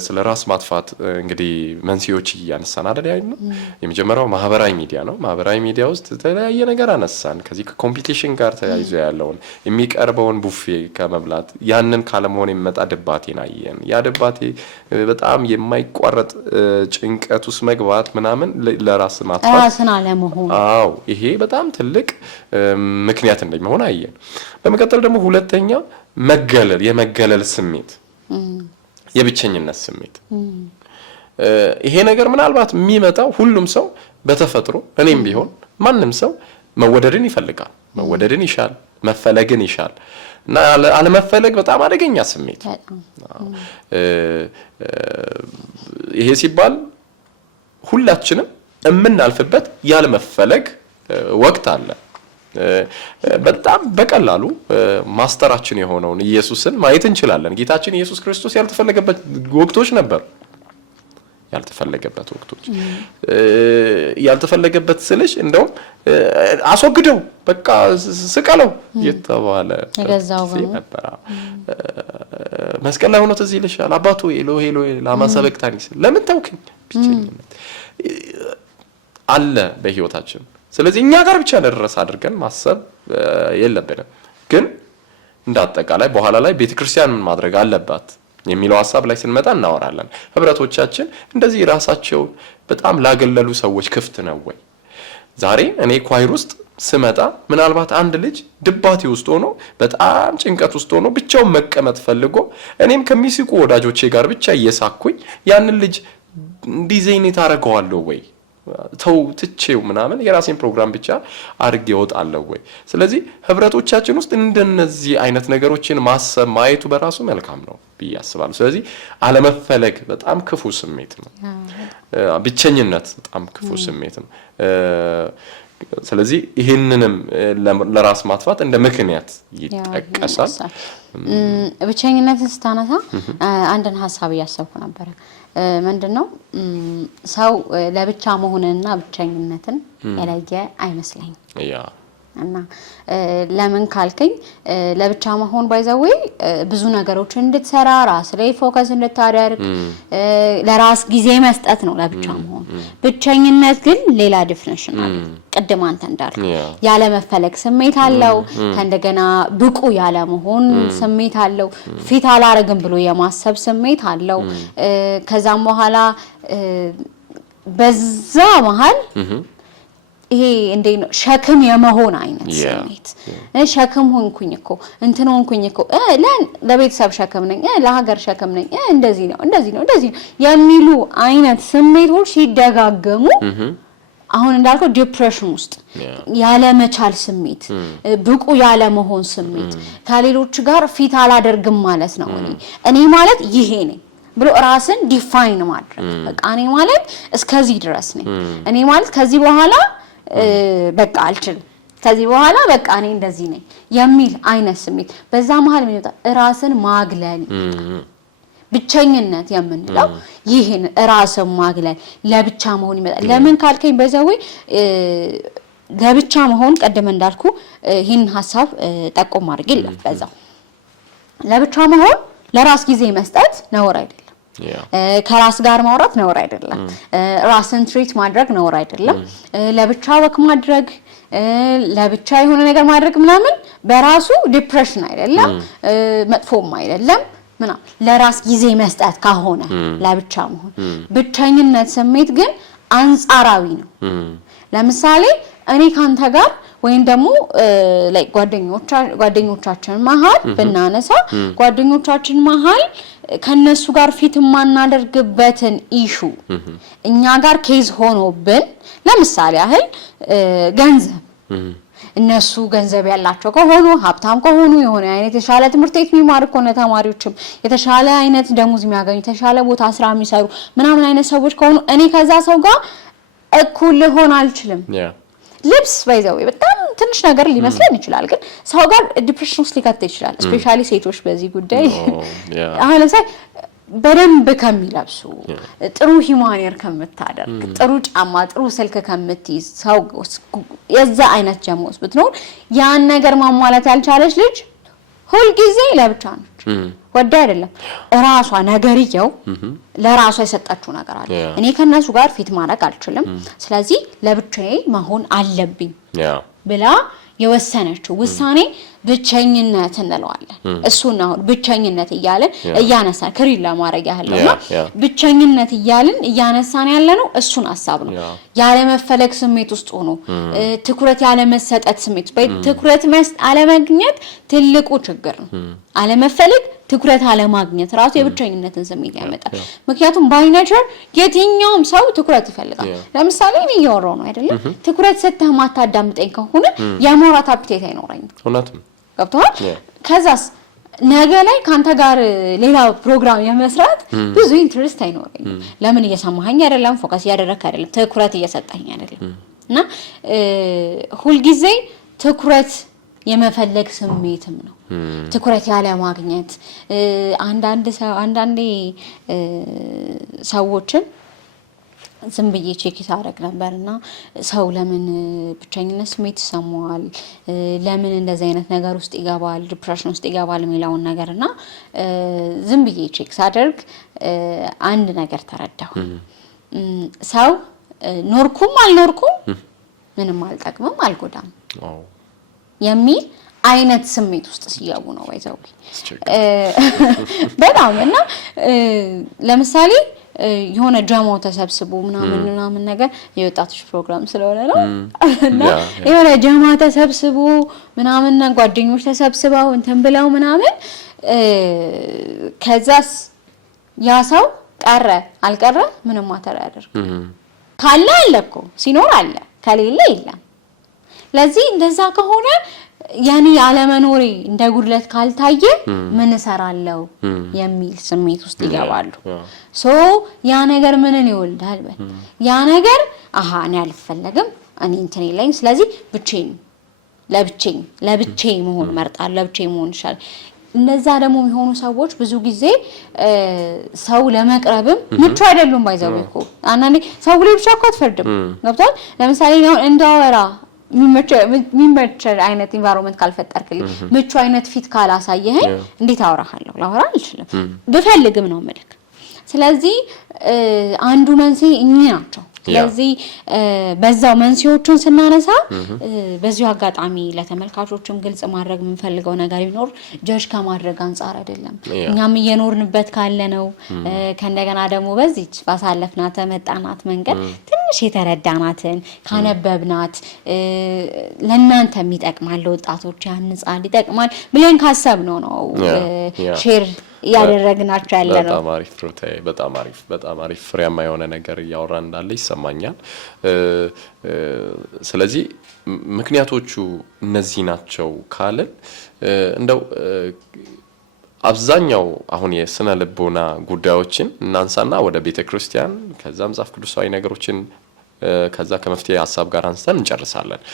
ስለ ራስ ማጥፋት እንግዲህ መንስኤዎች እያነሳን አይደል ያለው። የመጀመሪያው ማህበራዊ ሚዲያ ነው። ማህበራዊ ሚዲያ ውስጥ የተለያየ ነገር አነሳን። ከዚህ ከኮምፒቲሽን ጋር ተያይዞ ያለውን የሚቀርበውን ቡፌ ከመብላት ያንን ካለመሆን የሚመጣ ድባቴን አየን። ያ ድባቴ በጣም የማይቋረጥ ጭንቀት ውስጥ መግባት ምናምን ለራስ ማጥፋት ራስን አለመሆን፣ ይሄ በጣም ትልቅ ምክንያት እንደሚሆን አየን። በመቀጠል ደግሞ ሁለተኛው የመገለል ስሜት፣ የብቸኝነት ስሜት። ይሄ ነገር ምናልባት የሚመጣው ሁሉም ሰው በተፈጥሮ እኔም ቢሆን ማንም ሰው መወደድን ይፈልጋል፣ መወደድን ይሻል፣ መፈለግን ይሻል እና አለመፈለግ በጣም አደገኛ ስሜት። ይሄ ሲባል ሁላችንም የምናልፍበት ያለመፈለግ ወቅት አለ። በጣም በቀላሉ ማስተራችን የሆነውን ኢየሱስን ማየት እንችላለን። ጌታችን ኢየሱስ ክርስቶስ ያልተፈለገበት ወቅቶች ነበሩ። ያልተፈለገበት ስልሽ እንደውም አስወግደው በቃ ስቀለው የተባለ ነበር። መስቀል ላይ ሆኖ ትዝ ይልሻል አባቱ ኤሎሄ ኤሎሄ ላማ ሰበቅታኒ ለምን ተውከኝ? ብቸኝነት አለ በህይወታችን። ስለዚህ እኛ ጋር ብቻ ለድረስ አድርገን ማሰብ የለብንም። ግን እንዳጠቃላይ በኋላ ላይ ቤተክርስቲያን ምን ማድረግ አለባት የሚለው ሐሳብ ላይ ስንመጣ እናወራለን። ህብረቶቻችን እንደዚህ ራሳቸው በጣም ላገለሉ ሰዎች ክፍት ነው ወይ? ዛሬ እኔ ኳይር ውስጥ ስመጣ ምናልባት አንድ ልጅ ድባቴ ውስጥ ሆኖ በጣም ጭንቀት ውስጥ ሆኖ ብቻውን መቀመጥ ፈልጎ እኔም ከሚስቁ ወዳጆቼ ጋር ብቻ እየሳኩኝ ያንን ልጅ ዲዛይን ታረጋዋለሁ ወይ? ተው ትቼው ምናምን የራሴን ፕሮግራም ብቻ አድርጌ እወጣለሁ ወይ? ስለዚህ ህብረቶቻችን ውስጥ እንደነዚህ አይነት ነገሮችን ማሰብ ማየቱ በራሱ መልካም ነው ብዬ አስባለሁ። ስለዚህ አለመፈለግ በጣም ክፉ ስሜት ነው። ብቸኝነት በጣም ክፉ ስሜት ነው። ስለዚህ ይሄንንም ለራስ ማጥፋት እንደ ምክንያት ይጠቀሳል ብቸኝነትን ስታነሳ አንድን ሐሳብ ያሰብኩ ነበር ምንድነው ሰው ለብቻ መሆንና ብቸኝነትን የለየ አይመስለኝም እና ለምን ካልከኝ ለብቻ መሆን ባይዘው ብዙ ነገሮችን እንድትሰራ ራስ ላይ ፎከስ እንድታደርግ ለራስ ጊዜ መስጠት ነው ለብቻ መሆን ብቸኝነት ግን ሌላ ዲፊኒሽን አለ ቀደም አንተ እንዳልከው ያለ መፈለግ ስሜት አለው ከእንደገና ብቁ ያለ መሆን ስሜት አለው ፊት አላረግም ብሎ የማሰብ ስሜት አለው ከዛም በኋላ በዛ መሃል ይሄ እንዴ ነው ሸክም የመሆን አይነት ስሜት ሸክም ሆንኩኝ እኮ እንትን ሆንኩኝ እኮ ለቤተሰብ ሸክም ነኝ ለሀገር ሸክም ነኝ እንደዚህ ነው የሚሉ አይነት ስሜቶች ሲደጋገሙ አሁን እንዳልከው ዲፕሬሽን ውስጥ ያለ መቻል ስሜት ብቁ ያለ መሆን ስሜት ከሌሎች ጋር ፊት አላደርግም ማለት ነው እኔ ማለት ይሄ ነኝ ብሎ ራስን ዲፋይን ማድረግ በቃ እኔ ማለት እስከዚህ ድረስ ነኝ እኔ ማለት ከዚህ በኋላ በቃ አልችልም ከዚህ በኋላ በቃ እኔ እንደዚህ ነኝ የሚል አይነት ስሜት በዛ መሃል ምን ይወጣ ራስን ማግለል ብቸኝነት የምንለው ይሄን ራስን ማግለል ለብቻ መሆን ይመጣል ለምን ካልከኝ በዛው ለብቻ መሆን ቀደም እንዳልኩ ይሄን ሐሳብ ጠቆም አድርጌልኝ በዛው ለብቻ መሆን ለራስ ጊዜ መስጠት ነውር አይደለም ከራስ ጋር ማውራት ነውር አይደለም ራስን ትሪት ማድረግ ነውር አይደለም ለብቻ ወክ ማድረግ ለብቻ የሆነ ነገር ማድረግ ምናምን በራሱ ዲፕሬሽን አይደለም መጥፎም አይደለም ምና ለራስ ጊዜ መስጠት ካሆነ ለብቻ መሆን ብቸኝነት ስሜት ግን አንጻራዊ ነው ለምሳሌ እኔ ካንተ ጋር ወይን ደግሞ ላይ ጓደኞቻችን መሃል በእናነሳ ጓደኞቻችን መሃል ከነሱ ጋር ፊት ማናደርግበትን ኢሹ እኛ ጋር ኬዝ ሆኖብን ለምሳሌ ያህል ገንዘብ እነሱ ገንዘብ ያላቸው ከሆኑ ሀብታም ከሆኑ የሆነ አይነት የተሻለ ትምህርት ቤት የሚማር ከሆነ ተማሪዎችም የተሻለ አይነት ደሞዝ የሚያገኙ የተሻለ ቦታ ስራ የሚሰሩ ምናምን አይነት ሰዎች ከሆኑ እኔ ከዛ ሰው ጋር እኩል ሆን አልችልም ልብስ ባይዘው በጣም ትንሽ ነገር ሊመስለን ይችላል ግን ሰው ጋር ዲፕሬሽን ውስጥ ሊከት ይችላል ስፔሻሊ ሴቶች በዚህ ጉዳይ አሁን ለምሳሌ በደንብ ከሚለብሱ ጥሩ ሂማኒየር ከምታደርግ ጥሩ ጫማ ጥሩ ስልክ ከምትይዝ ሰው የዛ አይነት ጀሞስ ብትኖር ያን ነገር ማሟላት ያልቻለች ልጅ ሁሉ ጊዜ ለብቻ ነች ወደ አይደለም ራሷ ነገርየው ለራሷ የሰጣችሁ ነገር አለ እኔ ከነሱ ጋር ፊት ማድረግ አልችልም ስለዚህ ለብቻዬ መሆን አለብኝ ብላ የወሰነችው ውሳኔ ብቸኝነት እንለዋለን እሱ ነው ብቸኝነት እያለ እያነሳ ክሪል ለማድረግ ያህልና ብቸኝነት እያልን እያነሳን ያለነው እሱን ሐሳብ ነው ያለ መፈለግ ስሜት ውስጥ ሆኖ ትኩረት ያለ መሰጠት ስሜት ትኩረት አለ ማግኘት ትልቁ ችግር ነው አለ መፈለግ ትኩረት አለ ማግኘት ራሱ የብቸኝነትን ስሜት ያመጣል ምክንያቱም ባይ ኔቸር የትኛውም ሰው ትኩረት ይፈልጋል ለምሳሌ እኔ እያወራሁ ነው አይደለም ትኩረት ሰጥተህ ማታዳምጠኝ ከሆነ የማውራት አፕቲት አይኖርኝም እውነትም ገብቶሃል ከዛስ ነገ ላይ ካንተ ጋር ሌላ ፕሮግራም የመስራት ብዙ ኢንትረስት አይኖርኝም ለምን እየሰማኸኝ አይደለም ፎከስ ያደረክ አይደለም ትኩረት እየሰጠኸኝ አይደለም እና ሁሉ ጊዜ ትኩረት የመፈለግ ስሜትም ነው ትኩረት ያለ ማግኘት አንዳንዴ ሰዎችን ዝም ብዬ ቼክ ታረግ ነበርና ሰው ለምን ብቸኝነት ስሜት ይሰማዋል ለምን እንደዚህ አይነት ነገር ውስጥ ይገባል ዲፕሬሽን ውስጥ ይገባል የሚለውን ነገርና ዝም ብዬ ቼክ ሳደርግ አንድ ነገር ተረዳሁ ሰው ኖርኩም አልኖርኩም ምንም አልጠቅምም አልጎዳም የሚል አይነት ስሜት ውስጥ ሲያዩ ነው ባይዘው በጣም እና ለምሳሌ የሆነ ጃማው ተሰብስቦ ምናምን ነገር የወጣቶች ፕሮግራም ስለሆነ ነው እና የሆነ ጃማ ተሰብስቦ ምናምን ጓደኞች ተሰብስበው እንትን ብለው ምናምን ከዛስ ያ ሰው ቀረ አልቀረ ምንም ማተር ያደርግ ካለ አለኮ ሲኖር አለ ከሌለ የለም ለዚህ እንደዛ ከሆነ ያኔ ያለመኖሪ እንደ ጉድለት ካልታየ ምን ሰራለው የሚል ስሜት ውስጥ ይገባሉ ሶ ያ ነገር ምንን ይወልዳል ያ ነገር እኔ አልፈለግም እኔ እንትን የለኝ ስለዚህ ለብቻዬ መሆን መርጣለሁ ለብቻዬ መሆን ይሻላል እነዛ ደግሞ የሚሆኑ ሰዎች ብዙ ጊዜ ሰው ለመቅረብም ምቹ አይደሉም ባይዘው እኮ አንዳንዴ ሰው ላይ ብቻ እኮ አትፈርድም ገብቷል ለምሳሌ ነው እንዳወራ የሚመች አይነት ኢንቫይሮንመንት ካልፈጠርክልኝ ምቹ አይነት ፊት ካላሳየኸኝ እንዴት አወራሃለሁ ላወራ አልችልም በፈልግም ነው መልክ ስለዚህ አንዱ መንስኤ እኚህ ናቸው ስለዚህ በዛው መንስኤዎቹን ስናነሳ በዚሁ አጋጣሚ ለተመልካቾችም ግልጽ ማድረግ የምንፈልገው ነገር ቢኖር ጀጅ ከማድረግ አንፃር አይደለም እኛም እየኖርንበት ካለ ነው ከእንደገና ደግሞ በዚች ባሳለፍናት ተመጣናት መንገድ ትንሽ የተረዳናትን ካነበብናት ለእናንተ የሚጠቅማል ለወጣቶች ያንጻል ይጠቅማል ብለን ካሰብነው ነው ሼር ያደረግናቸው ያለ ነው በጣም አሪፍ ሩታዬ በጣም አሪፍ ፍሬያማ የሆነ ነገር ያወራ እንዳለ ይሰማኛል ስለዚህ ምክንያቶቹ እነዚህ ናቸው ካልን እንደው አብዛኛው አሁን የስነ ልቦና ጉዳዮችን እናንሳና ወደ ቤተክርስቲያን ከዛ መጽሐፍ ቅዱሳዊ ነገሮችን ከዛ ከመፍትሄ ሐሳብ ጋር አንስተን እንጨርሳለን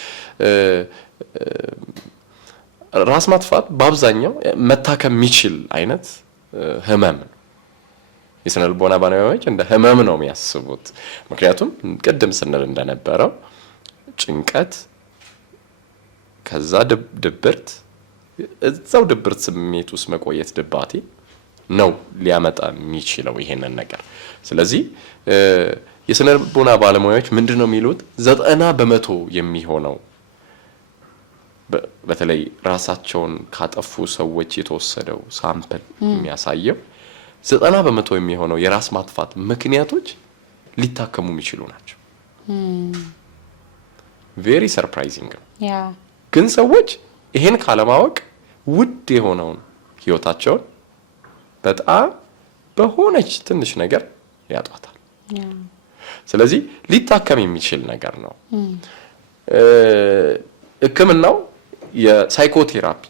ራስ ማጥፋት በአብዛኛው መታከም የሚችል አይነት ህመም ነው የስነ ልቦና ባለሙያዎች እንደ ህመም ነው የሚያስቡት ምክንያቱም ቅድም ስንል እንደነበረው ጭንቀት ከዛ ድብርት እዛው ድብርት ስሜት ውስጥ መቆየት ድባቴ ነው ሊያመጣ የሚችለው ይሄንን ነገር ስለዚህ የስነ ልቦና ባለሙያዎች ምንድነው የሚሉት 90% የሚሆነው በተለይ ራሳቸውን ካጠፉ ሰዎች የተወሰደው ሳምፕል የሚያሳየው 90% የሚሆነው የራስ ማጥፋት ምክንያቶች ሊታከሙ የሚችሉ ናቸው very surprising ግን ሰዎች ይሄን ካለማወቅ ውድ የሆነውን ህይወታቸውን በጣም በሆነች ትንሽ ነገር ያጧታል ስለዚህ ሊታከም የሚችል ነገር ነው ህክምናው የሳይኮቴራፒ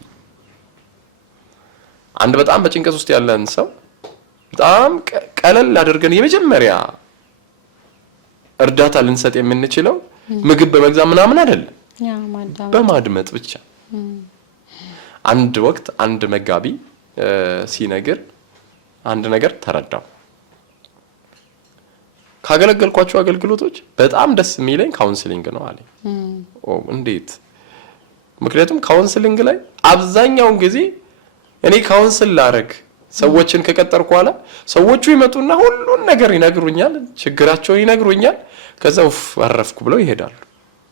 አንድ በጣም በጭንቀት ውስጥ ያለን ሰው በጣም ቀለል አድርገን የመጀመሪያ እርዳታ ልንሰጥ የምንችለው ምግብ በመግዛት ምናምን አይደለም በማድመጥ ብቻ አንድ ወቅት አንድ መጋቢ ሲነግር አንድ ነገር ተረዳው ካገለገልኳቸው አገልግሎቶች በጣም ደስ የሚለኝ ካውንስሊንግ ነው አለ እንዴት ምክንያቱም ካውንስሊንግ ላይ አብዛኛውን ጊዜ እኔ ካውንስል ላረግ ሰዎችን ከቀጠርኩ በኋላ ሰዎቹ ይመጡና ሁሉን ነገር ይነግሩኛል ችግራቸውን ይነግሩኛል ከዛው አረፍኩ ብለው ይሄዳሉ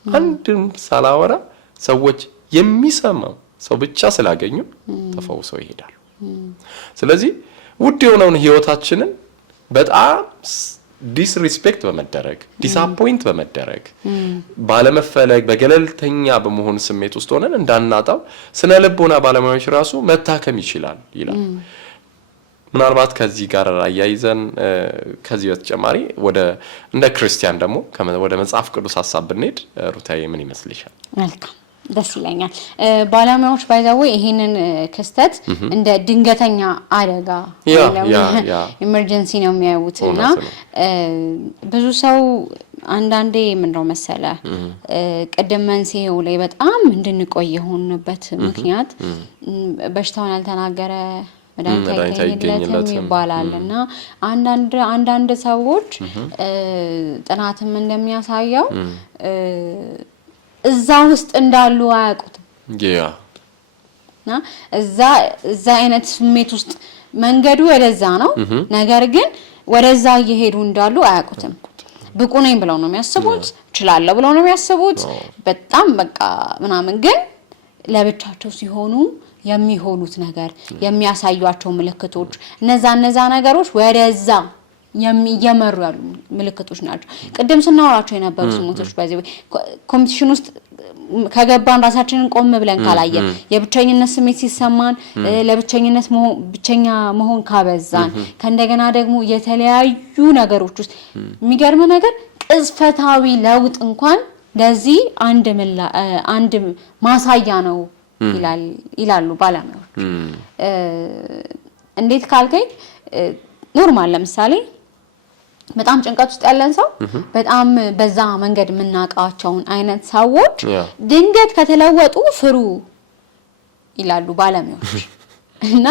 አንድም ሳላወራ ሰዎች የሚሰማው ሰው ብቻ ስላገኙ ተፈውሰው ይሄዳሉ ስለዚህ ውድ የሆነውን ህይወታችንን በጣም ዲስሪስፔክት በመደረግ ዲስአፖይንት በመደረግ ባለመፈለግ በገለልተኛ በመሆን ስሜት ውስጥ ሆነን እንዳናጣው ስነ ልቦና ባለሙያዎች ራሱ መታከም ይችላል ይላል ምናልባት ከዚህ ጋር አያይዘን ከዚህ በተጨማሪ ወደ እንደ ክርስቲያን ደግሞ ወደ መጽሐፍ ቅዱስ ሐሳብ ብንሄድ ሩታዬ ምን ይመስልሻል መልካም ደስ ይለኛል ባለሙያዎች ባይዛው ይሄንን ክስተት እንደ ድንገተኛ አደጋ ኢመርጀንሲ ነው የሚያዩትና ብዙ ብዙ አንዳንዴ ምን ነው መሰለ ቀደም መንስኤው ላይ በጣም እንድንቆይ የሆነበት ምክንያት በሽታውን ያልተናገረ መድኃኒት አይገኝለትም ይባላልና አንዳንድ ሰዎች ጥናትም እንደሚያሳየው እዛ ውስጥ እንዳሉ አያውቁትም እዛ አይነት ስሜት ውስጥ መንገዱ ወደዛ ነው ነገር ግን ወደዛ እየሄዱ እንዳሉ አያውቁትም ብቁ ነኝ ብለው ነው የሚያስቡት እችላለሁ ብለው ነው የሚያስቡት በጣም በቃ ምናምን ግን ለብቻቸው ሲሆኑ የሚሆኑት ነገር የሚያሳዩአቸው ምልክቶች እነዛ ነገሮች ወደዛ የሚያመሩ ያሉ ምልክቶች ናቸው ቀደም ስናወራቸው የነበሩ ስሞቶች በዚህ ኮምፒቲሽን ውስጥ ከገባን ራሳችንን ቆም ብለን ካላየን የብቸኝነት ስሜት ሲሰማን ለብቸኝነት ብቸኛ መሆን ካበዛን ከእንደገና ደግሞ የተለያዩ ነገሮች ውስጥ የሚገርም ነገር ቅጽበታዊ ለውጥ እንኳን ለዚህ አንድ ማሳያ ነው ይላሉ ባለሙያዎች እንዴት ካልከኝ ኖርማል ለምሳሌ በጣም ጭንቀት ውስጥ ያለን ሰው በጣም በዛ መንገድ የምናውቃቸውን አይነት ሰዎች ድንገት ከተለወጡ ፍሩ ይላሉ ባለሙያዎች እና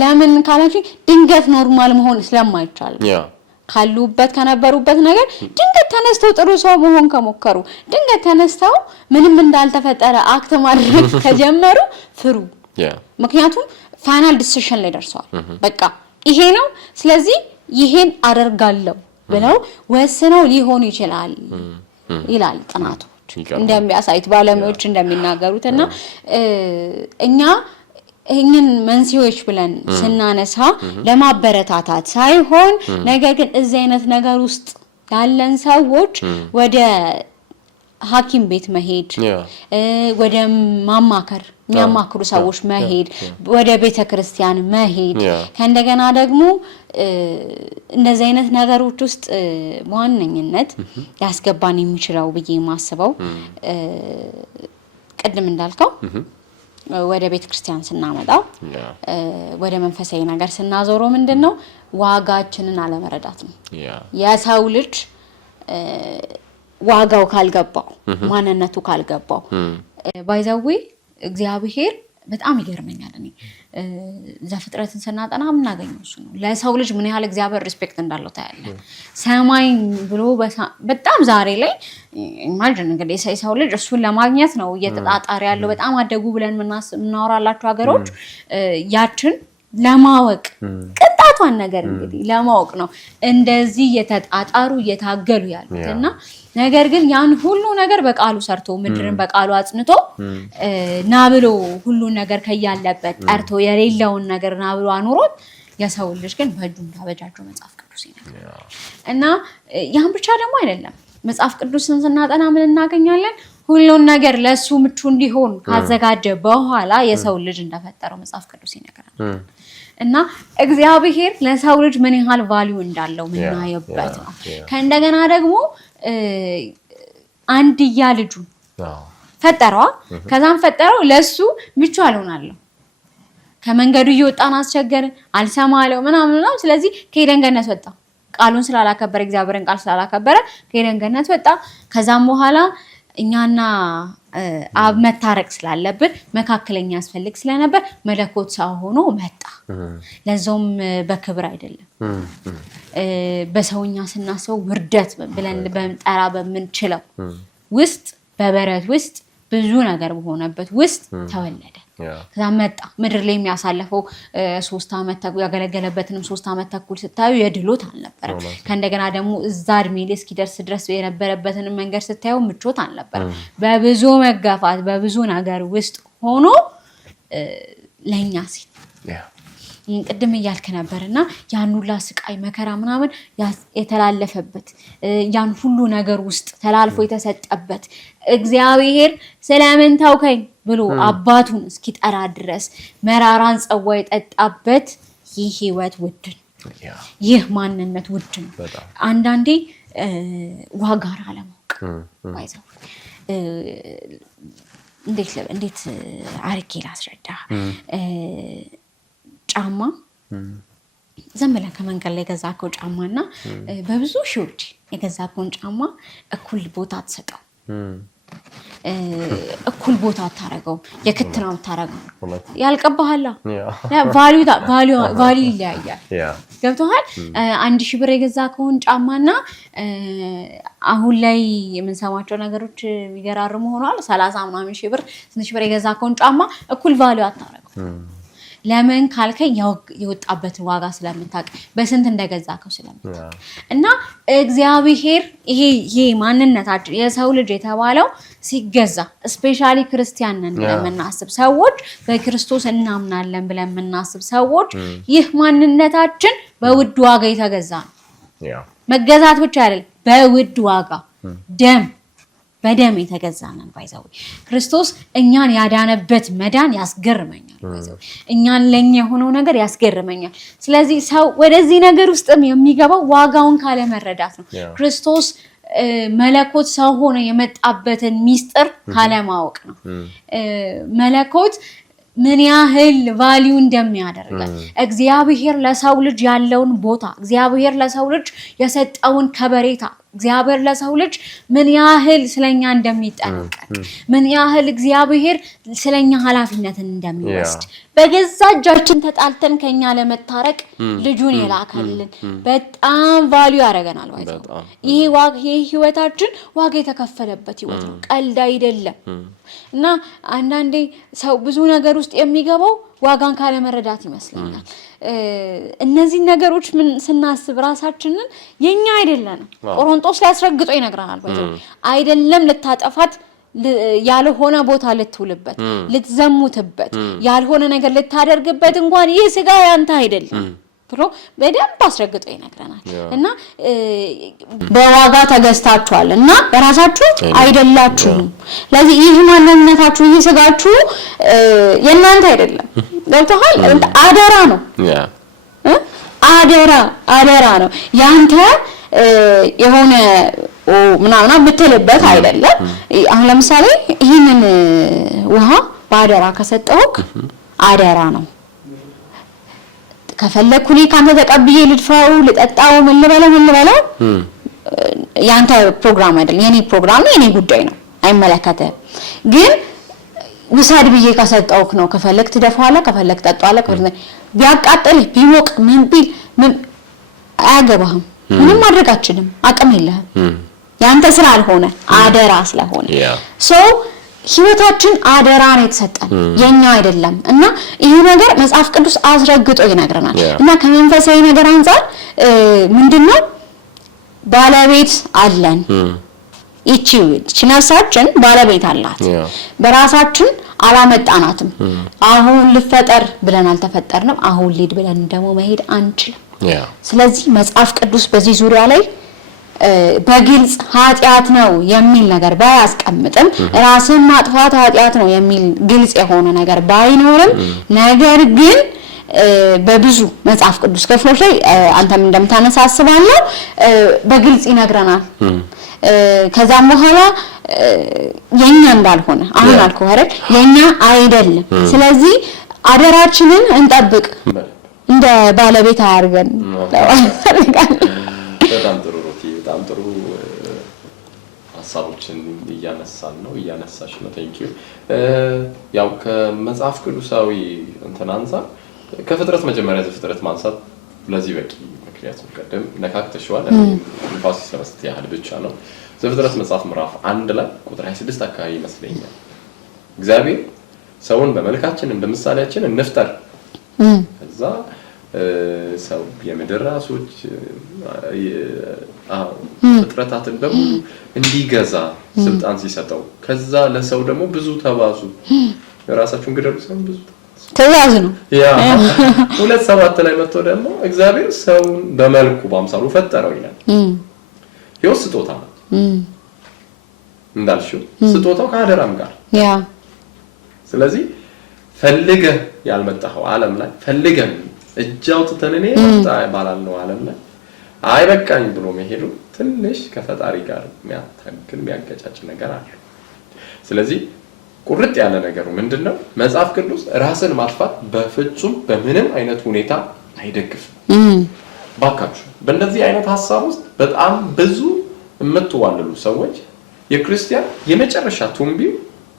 ለምን ካላችሁ ድንገት ኖርማል መሆን ስለማይቻል ካሉበት ከነበሩበት ነገር ድንገት ተነስተው ጥሩ ሰው መሆን ከሞከሩ ድንገት ተነስተው ምንም እንዳልተፈጠረ አክት ማድረግ ከጀመሩ ፍሩ ምክንያቱም ፋይናል ዲሲዥን ላይ ደርሰዋል በቃ ይሄ ነው ስለዚህ ይሄን አደርጋለሁ ብለው ወስነው ሊሆን ይችላል ይላል ጥናቶች እንደሚያሳዩት ባለሙያዎች እንደሚናገሩትና እኛ ይሄን መንሲዎች ብለን ስናነሳ ለማበረታታት ሳይሆን ነገር ግን እዚህ አይነት ነገር ውስጥ ያለን ሰዎች ወደ ሐኪም ቤት መሄድ ወደ ማማከር የሚያማክሩ ሰዎች መሄድ ወደ ቤተክርስቲያን መሄድ ከእንደገና ደግሞ እንደዚህ አይነት ነገሮች ውስጥ ዋነኝነት ያስገባን የሚችለው ብዬ ማስበው ቀድም እንዳልከው ወደ ቤተክርስቲያን ስናመጣው ወደ መንፈሳዊ ነገር ስናዞረው ምንድነው ዋጋችንን አለመረዳት ነው የሰው ልጅ ዋጋው ካልገባው ማንነቱ ካልገባው ባይዛዌ እግዚአብሔር በጣም ይገርመኛል እኔ ዘፍጥረትን ስናጠና ምናገኘው እሱ ነው ለሰው ልጅ ምን ያህል እግዚአብሔር ሪስፔክት እንዳለው ታያለ ሰማይ ብሎ በጣም ዛሬ ላይ ኢማጂን እንግዲህ ሰው ልጅ እሱን ለማግኘት ነው እየተጣጣረ ያለው በጣም አደጉ ብለን ምናወራላችሁ ሀገሮች ያችን ለማወቅ ቅጣቷን ነገር እንግዲህ ለማወቅ ነው እንደዚህ የተጣጣሩ እየታገሉ ያሉትና ነገር ግን ያን ሁሉ ነገር በቃሉ ሰርቶ ምድርን በቃሉ አጽንቶ ናብሎ ሁሉ ነገር ከያለበት ጠርቶ የሌለውን ነገር ናብሎ አኖሮት የሰው ልጅ ግን በእጁ እንዳበጃጀው መጽሐፍ ቅዱስ ይነግራል እና ያን ብቻ ደግሞ አይደለም መጽሐፍ ቅዱስን ስናጠና ምን እናገኛለን ሁሉን ነገር ለሱ ምቹ እንዲሆን ካዘጋጀ በኋላ የሰው ልጅ እንደፈጠረው መጽሐፍ ቅዱስ ይነግራል እና እግዚአብሔር ለሰው ልጅ ምን ያህል ቫልዩ እንዳለው ምናየበት ነው ከእንደገና ደግሞ አንድያ ልጁ ፈጠረው ከዛም ፈጠረው ለሱ ምቹ አልሆናለሁ ከመንገዱ እየወጣን አስቸገረ አልሰማለው ምናምን ስለዚህ ከኤደን ገነት ወጣ ቃሉን ስላላከበረ እግዚአብሔርን ቃል ስላላከበረ ከኤደን ገነት ወጣ ከዛም በኋላ እኛና አብ መታረቅ ስላለብን መካከለኛ ያስፈልግ ስለነበር መለኮት ሰው ሆኖ መጣ ለዛውም በክብር አይደለም በሰውኛ ስናስበው ውርደት ብለን በመጣራ በመንችለው ውስጥ በበረት ውስጥ ብዙ ነገር በሆነበት ውስጥ ተወለደ ከዛ መጣ ምድር ላይ የሚያሳልፈው 3 አመት ያገለገለበትንም 3 አመት ተኩል ስታዩ የድሎት አልነበረ ከእንደገና ደግሞ እዛ እድሜ ላይ እስኪደርስ ድረስ የነበረበትን መንገድ ስታዩ ምቾት አልነበረ በብዙ መጋፋት በብዙ ነገር ውስጥ ሆኖ ለኛ ሲል ቅድም እያልክ ነበርና ያን ሁሉ ስቃይ መከራ ምናምን የተላለፈበት ያን ሁሉ ነገር ውስጥ ተላልፎ የተሰጠበት እግዚአብሔር ስለምን ታውከኝ ብሎ አባቱን እስኪጠራ ድረስ መራራን ጽዋ የጠጣበት ይህ ህይወት ውድ ነው ይህ ማንነት ውድ ነው አንዳንዴ ዋጋራ አለማወቅ ባይዘው እንዴት አርኬ ላስረዳ ጫማ ዝም ብለን ከመንገድ ላይ የገዛከው ጫማና በብዙ ሺዎች የገዛከውን ጫማ እኩል ቦታ አትሰጠው እኩል ቦታ አታረገው የክት ነው አታረገው ያልቀባህላ ቫልዩ ይለያያል ገብቶሃል 1000 ብር የገዛከውን ጫማና አሁን ላይ የምንሰማቸው ነገሮች የሚገራርሙ ሆኗል 30 ምናምን ሺህ ብር ስንት ሺህ ብር የገዛከውን ጫማ እኩል ቫልዩ አታረገው ለምን ካልከኝ የወጣበት ዋጋ ስለምታውቅ በስንት እንደገዛከው ስለምታውቅ እና እግዚአብሔር ይሄ ማንነታችን የሰው ልጅ የተባለው ሲገዛ ስፔሻሊ ክርስቲያን ነን ብለን የምናስብ ሰዎች በክርስቶስ እናምናለን ብለን የምናስብ ሰዎች ይህ ማንነታችን በውድ ዋጋ የተገዛ ነው መገዛት ብቻ አይደለም በውድ ዋጋ በደም የተገዛነን ባይዘው ክርስቶስ እኛን ያዳነበት መዳን ያስገርመኛል ባይዘው እኛን ለኛ የሆነው ነገር ያስገርመኛል ስለዚህ ሰው ወደዚህ ነገር ውስጥም የሚገባው ዋጋውን ካለ መረዳት ነው ክርስቶስ መለኮት ሰው ሆኖ የመጣበትን ሚስጥር ካለ ማወቅ ነው መለኮት ምን ያህል ቫልዩ እንደሚያደርገን እግዚአብሔር ለሰው ልጅ ያለውን ቦታ እግዚአብሔር ለሰው ልጅ የሰጠውን ከበሬታ እግዚአብሔር ለሰው ልጅ ምን ያህል ስለኛ እንደሚጠነቀቅ ምን ያህል እግዚአብሔር ስለኛ ኃላፊነትን እንደሚወስድ በገዛ እጃችን ተጣልተን ከኛ ለመታረቅ ልጁን የላከልን በጣም ቫልዩ ያደርገናል ማለት ነው። ይሄ ህይወታችን ዋጋ የተከፈለበት ህይወት ነው፣ ቀልድ አይደለም። እና አንዳንዴ ሰው ብዙ ነገር ውስጥ የሚገባው ዋጋን ካለ መረዳት ይመስለኛል። እነዚህ ነገሮች ምን ስናስብ ራሳችንን የኛ አይደለንም። ቆሮንቶስ ላይ አስረግጦ ይነግረናል አይደለም ልታጠፋት ያልሆነ ቦታ ልትውልበት ልትዘሙትበት ያልሆነ ነገር ልታደርግበት እንኳን ይህ ስጋ ያንተ አይደለም ብሎ በደንብ አስረግጦ ይነግረናል። እና በዋጋ ተገዝታችኋል እና ራሳችሁ አይደላችሁም። ስለዚህ ይህ ማንነታችሁ ይህ ስጋችሁ የእናንተ አይደለም። ገብቶሃል? አደራ ነው። አደራ ነው። ያንተ የሆነ ምናምን ብትልበት አይደለም። አሁን ለምሳሌ ይህንን ውሃ በአደራ ከሰጠሁክ አደራ ነው። ከፈለኩ እኔ ካንተ ተቀብዬ ልድፋው ልጠጣው ምን ልበለው ያንተ ፕሮግራም አይደለም፣ የኔ ፕሮግራም ነው፣ የኔ ጉዳይ ነው፣ አይመለከተም። ግን ውሰድ ብዬ ከሰጠውክ ነው። ከፈለክ ትደፋዋለህ፣ ከፈለክ ትጠጣዋለህ፣ ከፈለክ ቢያቃጥልህ ቢሞቅ ምን ቢል ምን አያገባህም። ምንም ማድረግ አትችልም፣ አቅም የለህም። ያንተ ስላልሆነ አደራ ስለሆነ ህይወታችን አደራ ነው የተሰጠን፣ የኛ አይደለም። እና ይሄ ነገር መጽሐፍ ቅዱስ አስረግጦ ይነግረናል። እና ከመንፈሳዊ ነገር አንፃር ምንድነው ባለቤት አለን። እቺ ነፍሳችን ባለቤት አላት። በራሳችን አላመጣናትም። አሁን ልፈጠር ብለን አልተፈጠርንም። አሁን ሊድ ብለን ደግሞ መሄድ አንችልም። ስለዚህ መጽሐፍ ቅዱስ በዚህ ዙሪያ ላይ በግልጽ ኃጢአት ነው የሚል ነገር ባያስቀምጥም ራስን ማጥፋት ኃጢአት ነው የሚል ግልጽ የሆነ ነገር ባይኖርም ነገር ግን በብዙ መጽሐፍ ቅዱስ ክፍሎች ላይ አንተም እንደምታነሳስባለው በግልጽ ይነግረናል። ከዛም በኋላ የኛ እንዳልሆነ አሁን አልኩህ አይደል? የኛ አይደለም። ስለዚህ አደራችንን እንጠብቅ፣ እንደ ባለቤት አያርገን። በጣም ጥሩ ሮቲ፣ በጣም ጥሩ ሀሳቦችን እያነሳሽ ነው። ቴንክ ዩ። ያው ከመጽሐፍ ቅዱሳዊ እንትን አንፃር ከፍጥረት መጀመሪያ ዘፍጥረት ማንሳት ለዚህ በቂ ምክንያቱም ቀደም ነካክተሽዋል። ንፋስ ሲሰመስት ያህል ብቻ ነው። ዘፍጥረት መጽሐፍ ምዕራፍ 1 ላይ ቁጥር 26 አካባቢ ይመስለኛል እግዚአብሔር ሰውን በመልካችን እንደ ምሳሌያችን እንፍጠር፣ ከዛ ሰው የምድር ራሶች ፍጥረታትን በሙሉ እንዲገዛ ስልጣን ሲሰጠው፣ ከዛ ለሰው ደግሞ ብዙ ተባዙ፣ ራሳችሁን ግደሉ፣ ሰው ብዙ ተያዝ ነው። ያ 2:7 ላይ መጥቶ ደግሞ እግዚአብሔር ሰውን በመልኩ በአምሳሉ ፈጠረው ይላል። ይኸው ስጦታ ነው እንዳልሽው፣ ስጦታው ከአደራም ጋር ያ። ስለዚህ ፈልገህ ያልመጣኸው ዓለም ላይ ፈልገን እጅ አውጥተን እኔ መጣ ባላልነው ዓለም ላይ አይበቃኝ ብሎ መሄዱ ትንሽ ከፈጣሪ ጋር የሚያታግል የሚያገጫጭ ነገር አለ። ስለዚህ ቁርጥ ያለ ነገሩ ምንድነው? መጽሐፍ ቅዱስ ራስን ማጥፋት በፍጹም በምንም አይነት ሁኔታ አይደግፍም። ባካችሁ በእንደዚህ አይነት ሐሳብ ውስጥ በጣም ብዙ የምትዋልሉ ሰዎች የክርስቲያን የመጨረሻ ቱምቢው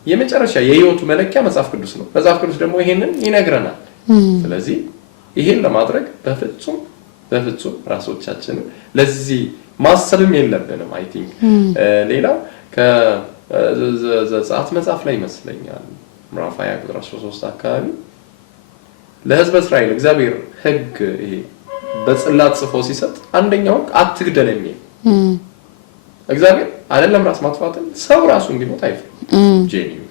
የመጨረሻ የህይወቱ መለኪያ መጽሐፍ ቅዱስ ነው። መጽሐፍ ቅዱስ ደግሞ ይሄንን ይነግረናል። ስለዚህ ይሄን ለማድረግ በፍጹም ራሶቻችንን ለዚህ ማሰብም የለብንም። አይ ቲንክ ሌላው ከዘጸአት መጽሐፍ ላይ ይመስለኛል ምዕራፍ 20 ቁጥር 13 አካባቢ ለሕዝበ እስራኤል እግዚአብሔር ሕግ ይሄ በጽላት ጽፎ ሲሰጥ አንደኛው አትግደል የሚል እግዚአብሔር አይደለም ራስ ማጥፋትን ሰው ራሱ እንዲሞት አይፈልግም። ጄኒው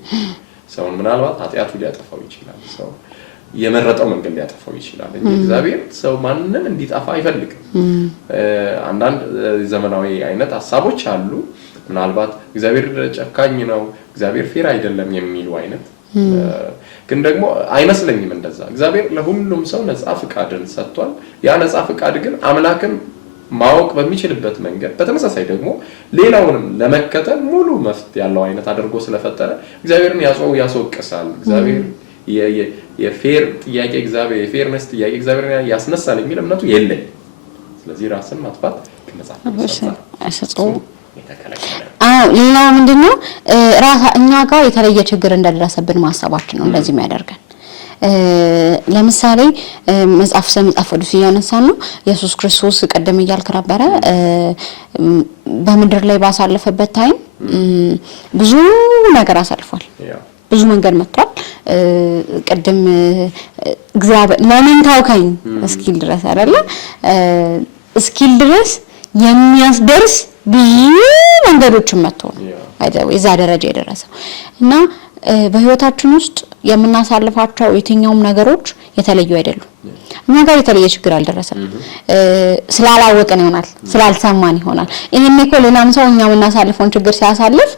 ሰውን ምናልባት ኃጢአቱ ሊያጠፋው ይችላል፣ ሰው የመረጠው መንገድ ሊያጠፋው ይችላል እንጂ እግዚአብሔር ሰው ማንንም እንዲጠፋ አይፈልግም። አንዳንድ ዘመናዊ አይነት ሐሳቦች አሉ። ምናልባት እግዚአብሔር ጨካኝ ነው፣ እግዚአብሔር ፌር አይደለም የሚሉ አይነት ግን ደግሞ አይመስለኝም እንደዛ። እግዚአብሔር ለሁሉም ሰው ነፃ ፍቃድን ሰጥቷል። ያ ነፃ ፍቃድ ግን አምላክን ማወቅ በሚችልበት መንገድ በተመሳሳይ ደግሞ ሌላውንም ለመከተል ሙሉ መፍት ያለው አይነት አድርጎ ስለፈጠረ እግዚአብሔርን ያስወቅሳል፣ እግዚአብሔር የፌር ጥያቄ እግዚአብሔር የፌርነስ ጥያቄ እግዚአብሔር ያስነሳል የሚል እምነቱ የለኝ። ስለዚህ ራስን ማጥፋት ከመጽሐፍ አሰጽው ሌላ ምንድነው እኛ ጋር የተለየ ችግር እንደደረሰብን ማሰባችን ነው እንደዚህ የሚያደርገን። ለምሳሌ መጽሐፍ ቅዱስ እያነሳን ነው ኢየሱስ ክርስቶስ ቀደም እያልክ ነበረ በምድር ላይ ባሳለፈበት ታይም ብዙ ነገር አሳልፏል። ብዙ መንገድ መጥቷል። ቀደም እግዚአብሔር ለምን ታውከኝ እስኪል ድረስ አይደለ እስኪል ድረስ የሚያስደርስ ብዙ መንገዶችን መጥቶ ነው አይደል እዛ ደረጃ የደረሰው እና በህይወታችን ውስጥ የምናሳልፋቸው የትኛውም ነገሮች የተለዩ አይደሉም። እኛ ጋር የተለየ ችግር አልደረሰም። ስላላወቀን ይሆናል ስላልሰማን ይሆናል። ይሄን እኮ ሌላም ሰው እኛ የምናሳልፈውን ችግር ሲያሳልፍ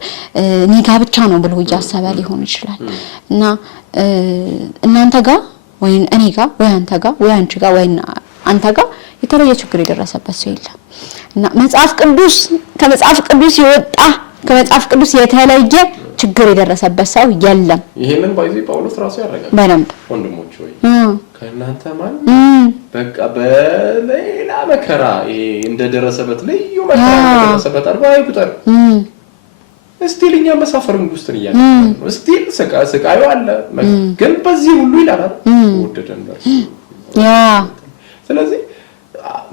እኔ ጋር ብቻ ነው ብሎ እያሰበ ሊሆን ይችላል እና እናንተ ጋር ወይ እኔ ጋር ወይ አንተ ጋር ወይ አንቺ ጋር ወይ አንተ ጋር የተለየ ችግር የደረሰበት ሰው የለም እና ከመጽሐፍ ቅዱስ የወጣ ከመጽሐፍ ቅዱስ የተለየ ችግር የደረሰበት ሰው የለም። ይሄንን ባይዚ ጳውሎስ ራሱ ያረጋግጣል። በደንብ ወንድሞች ወይ ከእናንተ ማን በቃ በሌላ መከራ እንደደረሰበት ልዩ መከራ እንደደረሰበት 40 ቁጥር እስቲል እኛ መሳፈርን ጉስትን ይያለን እስቲል ስቃዩ አለ ግን በዚህ ሁሉ ይላል ወደደን ደርሶ ስለዚህ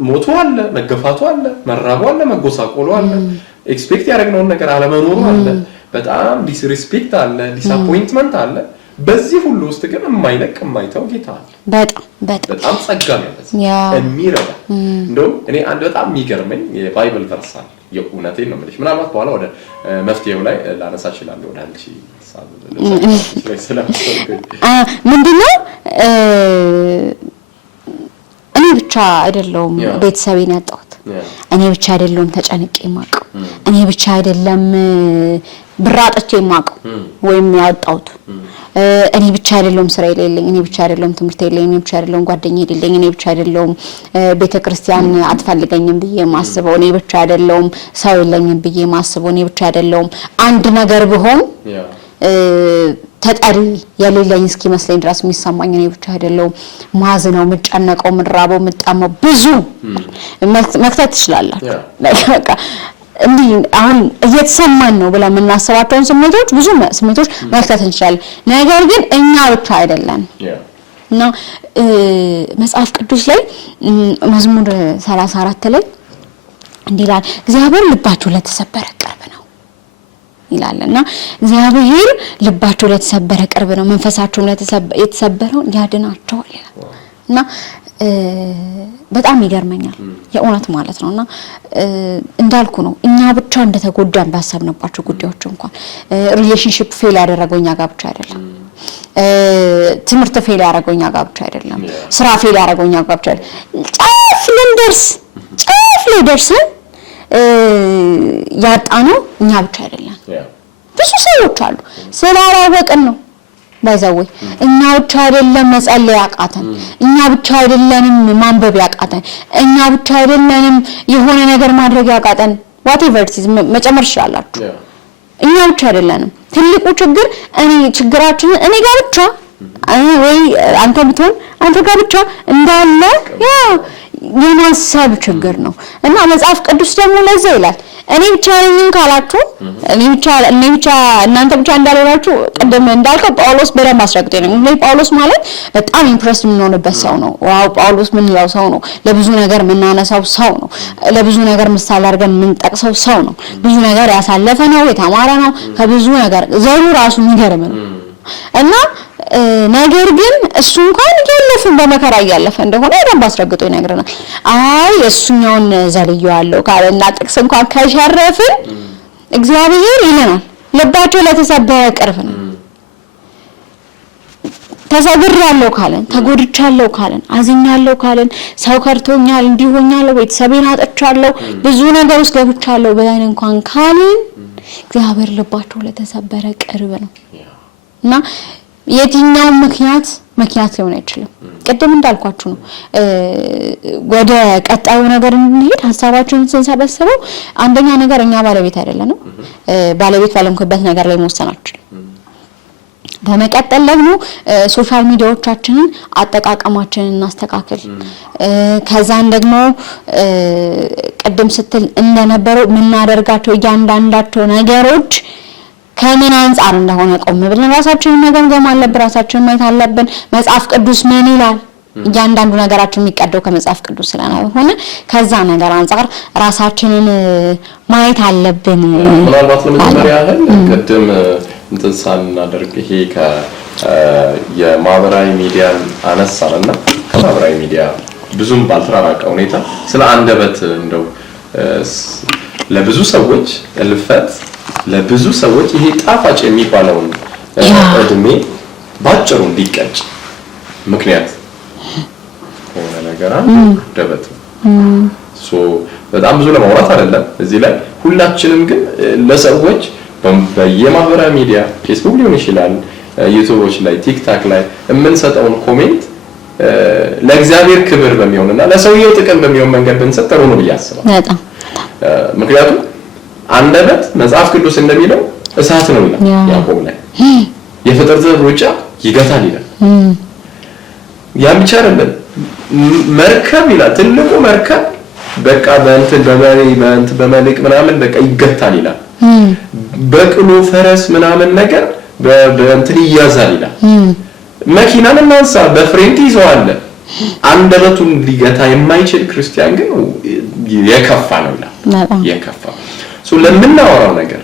ሞቱ አለ መገፋቱ አለ መራቡ አለ መጎሳቆሉ አለ ኤክስፔክት ያደረግነውን ነገር አለመኖሩ አለ በጣም ዲስሪስፔክት አለ ዲስአፖይንትመንት አለ በዚህ ሁሉ ውስጥ ግን የማይለቅ የማይተው ጌታ አለ። በጣም ጸጋ ያለበት የሚረዳ እንደውም እኔ አንድ በጣም የሚገርመኝ የባይብል ቨርስ አለ የእውነቴን ነው የምልሽ ምናልባት በኋላ ወደ መፍትሄው ላይ ላነሳ እችላለሁ ወደ አንቺ ሐሳብ ምንድነው እኔ ብቻ አይደለም ቤተሰቤን ያጣሁት እኔ ብቻ አይደለም ተጨንቄ ማቀው እኔ ብቻ አይደለም ብራጥቼ ማቀው ወይም ያጣሁት እኔ ብቻ አይደለም ስራ የሌለኝ እኔ ብቻ አይደለም ትምህርት የሌለኝ እኔ ብቻ አይደለም ጓደኛ የሌለኝ እኔ ብቻ አይደለም ቤተክርስቲያን አትፈልገኝም ብዬ ማስበው እኔ ብቻ አይደለም ሰው የለኝም ብዬ ማስበው እኔ ብቻ አይደለም አንድ ነገር ብሆን ተጣሪ የሌለኝ እስኪመስለኝ ድረስ የሚሰማኝ እኔ ብቻ አይደለም ማዝነው ምጨነቀው ምራበው ምጣመው ብዙ መክተት ይችላልላችሁ በቃ እንዴ አሁን እየተሰማን ነው ብለን የምናስባቸውን ስሜቶች ብዙ ስሜቶች መክተት እንችላለን። ነገር ግን እኛ ብቻ አይደለም እና መጽሐፍ ቅዱስ ላይ መዝሙር 34 ላይ እንዲላል እግዚአብሔር ልባቸው ለተሰበረ ቅርብ ነው ይላልና እግዚአብሔር ልባቸው ለተሰበረ ቅርብ ነው መንፈሳቸው የተሰበረውን ያድናቸዋል እና በጣም ይገርመኛል የእውነት ማለት ነውና እንዳልኩ ነው እኛ ብቻ እንደተጎዳን ባሰብንባቸው ጉዳዮች እንኳን ሪሌሽንሺፕ ፌል ያደረገውኛ ጋር ብቻ አይደለም ትምህርት ፌል ያደረገውኛ ጋር ብቻ አይደለም ስራ ፌል ያደረገውኛ ጋር ብቻ አይደለም ጫፍ ላይ ደርሰን ያጣነው እኛ ብቻ አይደለም ብዙ ሰዎች አሉ ስላላወቅን ነው ባይዛው እኛ ብቻ አይደለም መጸለይ ያቃተን እኛ ብቻ አይደለንም ማንበብ ያቃተን እኛ ብቻ አይደለንም የሆነ ነገር ማድረግ ያቃተን whatever it is መጨመር ይችላልላችሁ እኛ ብቻ አይደለንም ትልቁ ችግር ችግራችን እኔ ጋር ብቻ ወይ አንተ ብትሆን አንተ ጋር ብቻ እንዳለ የማሰብ ችግር ነው እና መጽሐፍ ቅዱስ ደግሞ ለዛ ይላል እኔ ብቻ ነኝ ካላችሁ እኔ ብቻ እናንተ ብቻ እንዳልሆናችሁ ቀደም እንዳልከው ጳውሎስ በደንብ አስረግጦኝ ነው እንግዲህ ጳውሎስ ማለት በጣም ኢምፕረስ የምንሆንበት ሰው ነው ዋው ጳውሎስ ምን ይላል ሰው ነው ለብዙ ነገር የምናነሳው ሰው ነው ለብዙ ነገር ምሳሌ አድርገን የምንጠቅሰው ሰው ነው ብዙ ነገር ያሳለፈ ነው የተማረ ነው ከብዙ ነገር ዘሩ ራሱ የሚገርም ነው እና ነገር ግን እሱ እንኳን ያለፈን በመከራ ያለፈ እንደሆነ በደንብ አስረግጦ ይነግረናል አይ እሱኛውን ዘልየዋለሁ ካለና ጥቅስ እንኳን ከሸረፍን እግዚአብሔር ይለናል ልባቸው ለተሰበረ ቅርብ ነው ተሰግሬያለሁ ካለን ተጎድቻለሁ ካለን አዝኛለሁ ካለን ሰው ከርቶኛል እንዲሆኛለሁ ቤተሰቤን አጥቻለሁ ብዙ ነገር ውስጥ ገብቻለሁ ብለን እንኳን ካለን እግዚአብሔር ልባቸው ለተሰበረ ቅርብ ነው እና የትኛው ምክንያት ሊሆን አይችልም ቀደም እንዳልኳችሁ ነው ወደ ቀጣዩ ነገር እንሄድ ሐሳባችንን ስንሰበስበው አንደኛ ነገር እኛ ባለቤት አይደለንም ባለቤት ባለምኩበት ነገር ላይ መወሰናችን በመቀጠል ደግሞ ሶሻል ሚዲያዎቻችንን አጠቃቀማችንን እናስተካክል። ከዛን ደግሞ ቅድም ስትል እንደነበረው የምናደርጋቸው እያንዳንዳቸው ነገሮች ከምን አንፃር እንደሆነ ቆም ብለን ራሳችንን መገምገም አለብን። ራሳችንን ማየት አለብን። መጽሐፍ ቅዱስ ምን ይላል? እያንዳንዱ ነገራችን የሚቀደው ከመጽሐፍ ቅዱስ ስለሆነ ከዛ ነገር አንፃር ራሳችንን ማየት አለብን። ምናልባት ለመጀመሪያ ያህል ቅድም እንትን ሳናደርግ ይሄ የማህበራዊ ሚዲያን አነሳንና ከማህበራዊ ሚዲያ ብዙም ባልተራራቀ ሁኔታ ስለ አንደበት እንደው ለብዙ ሰዎች እልፈት ለብዙ ሰዎች ይሄ ጣፋጭ የሚባለውን እድሜ ባጭሩ እንዲቀጭ ምክንያት ሆነ ነገር አንደበት በጣም ብዙ ለማውራት አይደለም እዚህ ላይ ሁላችንም ግን ለሰዎች በየማህበራዊ ሚዲያ ፌስቡክ ሊሆን ይችላል ዩቲዩቦች ላይ ቲክታክ ላይ የምንሰጠውን ኮሜንት ለእግዚአብሔር ክብር በሚሆንና ለሰውየው ጥቅም በሚሆን መንገድ ብንሰጥ ጥሩ ነው ብዬ አስባለሁ። ምክንያቱም አንደበት መጽሐፍ ቅዱስ እንደሚለው እሳት ነው ይላል ያዕቆብ ላይ የፍጥረትን ሩጫ ይገታል ይላል። ያ ብቻ አይደለም መርከብ ይላል ትልቁ መርከብ በቃ በመልክ ምናምን በቃ ይገታል ይላል። በቅሎ ፈረስ ምናምን ነገር በእንትን ይያዛል ይላል። መኪናን እናንሳ በፍሬንት ይዘዋል። አንደበቱን ሊገታ የማይችል ክርስቲያን ግን የከፋ ነው ይላል። የከፋ ለምናወራው ነገር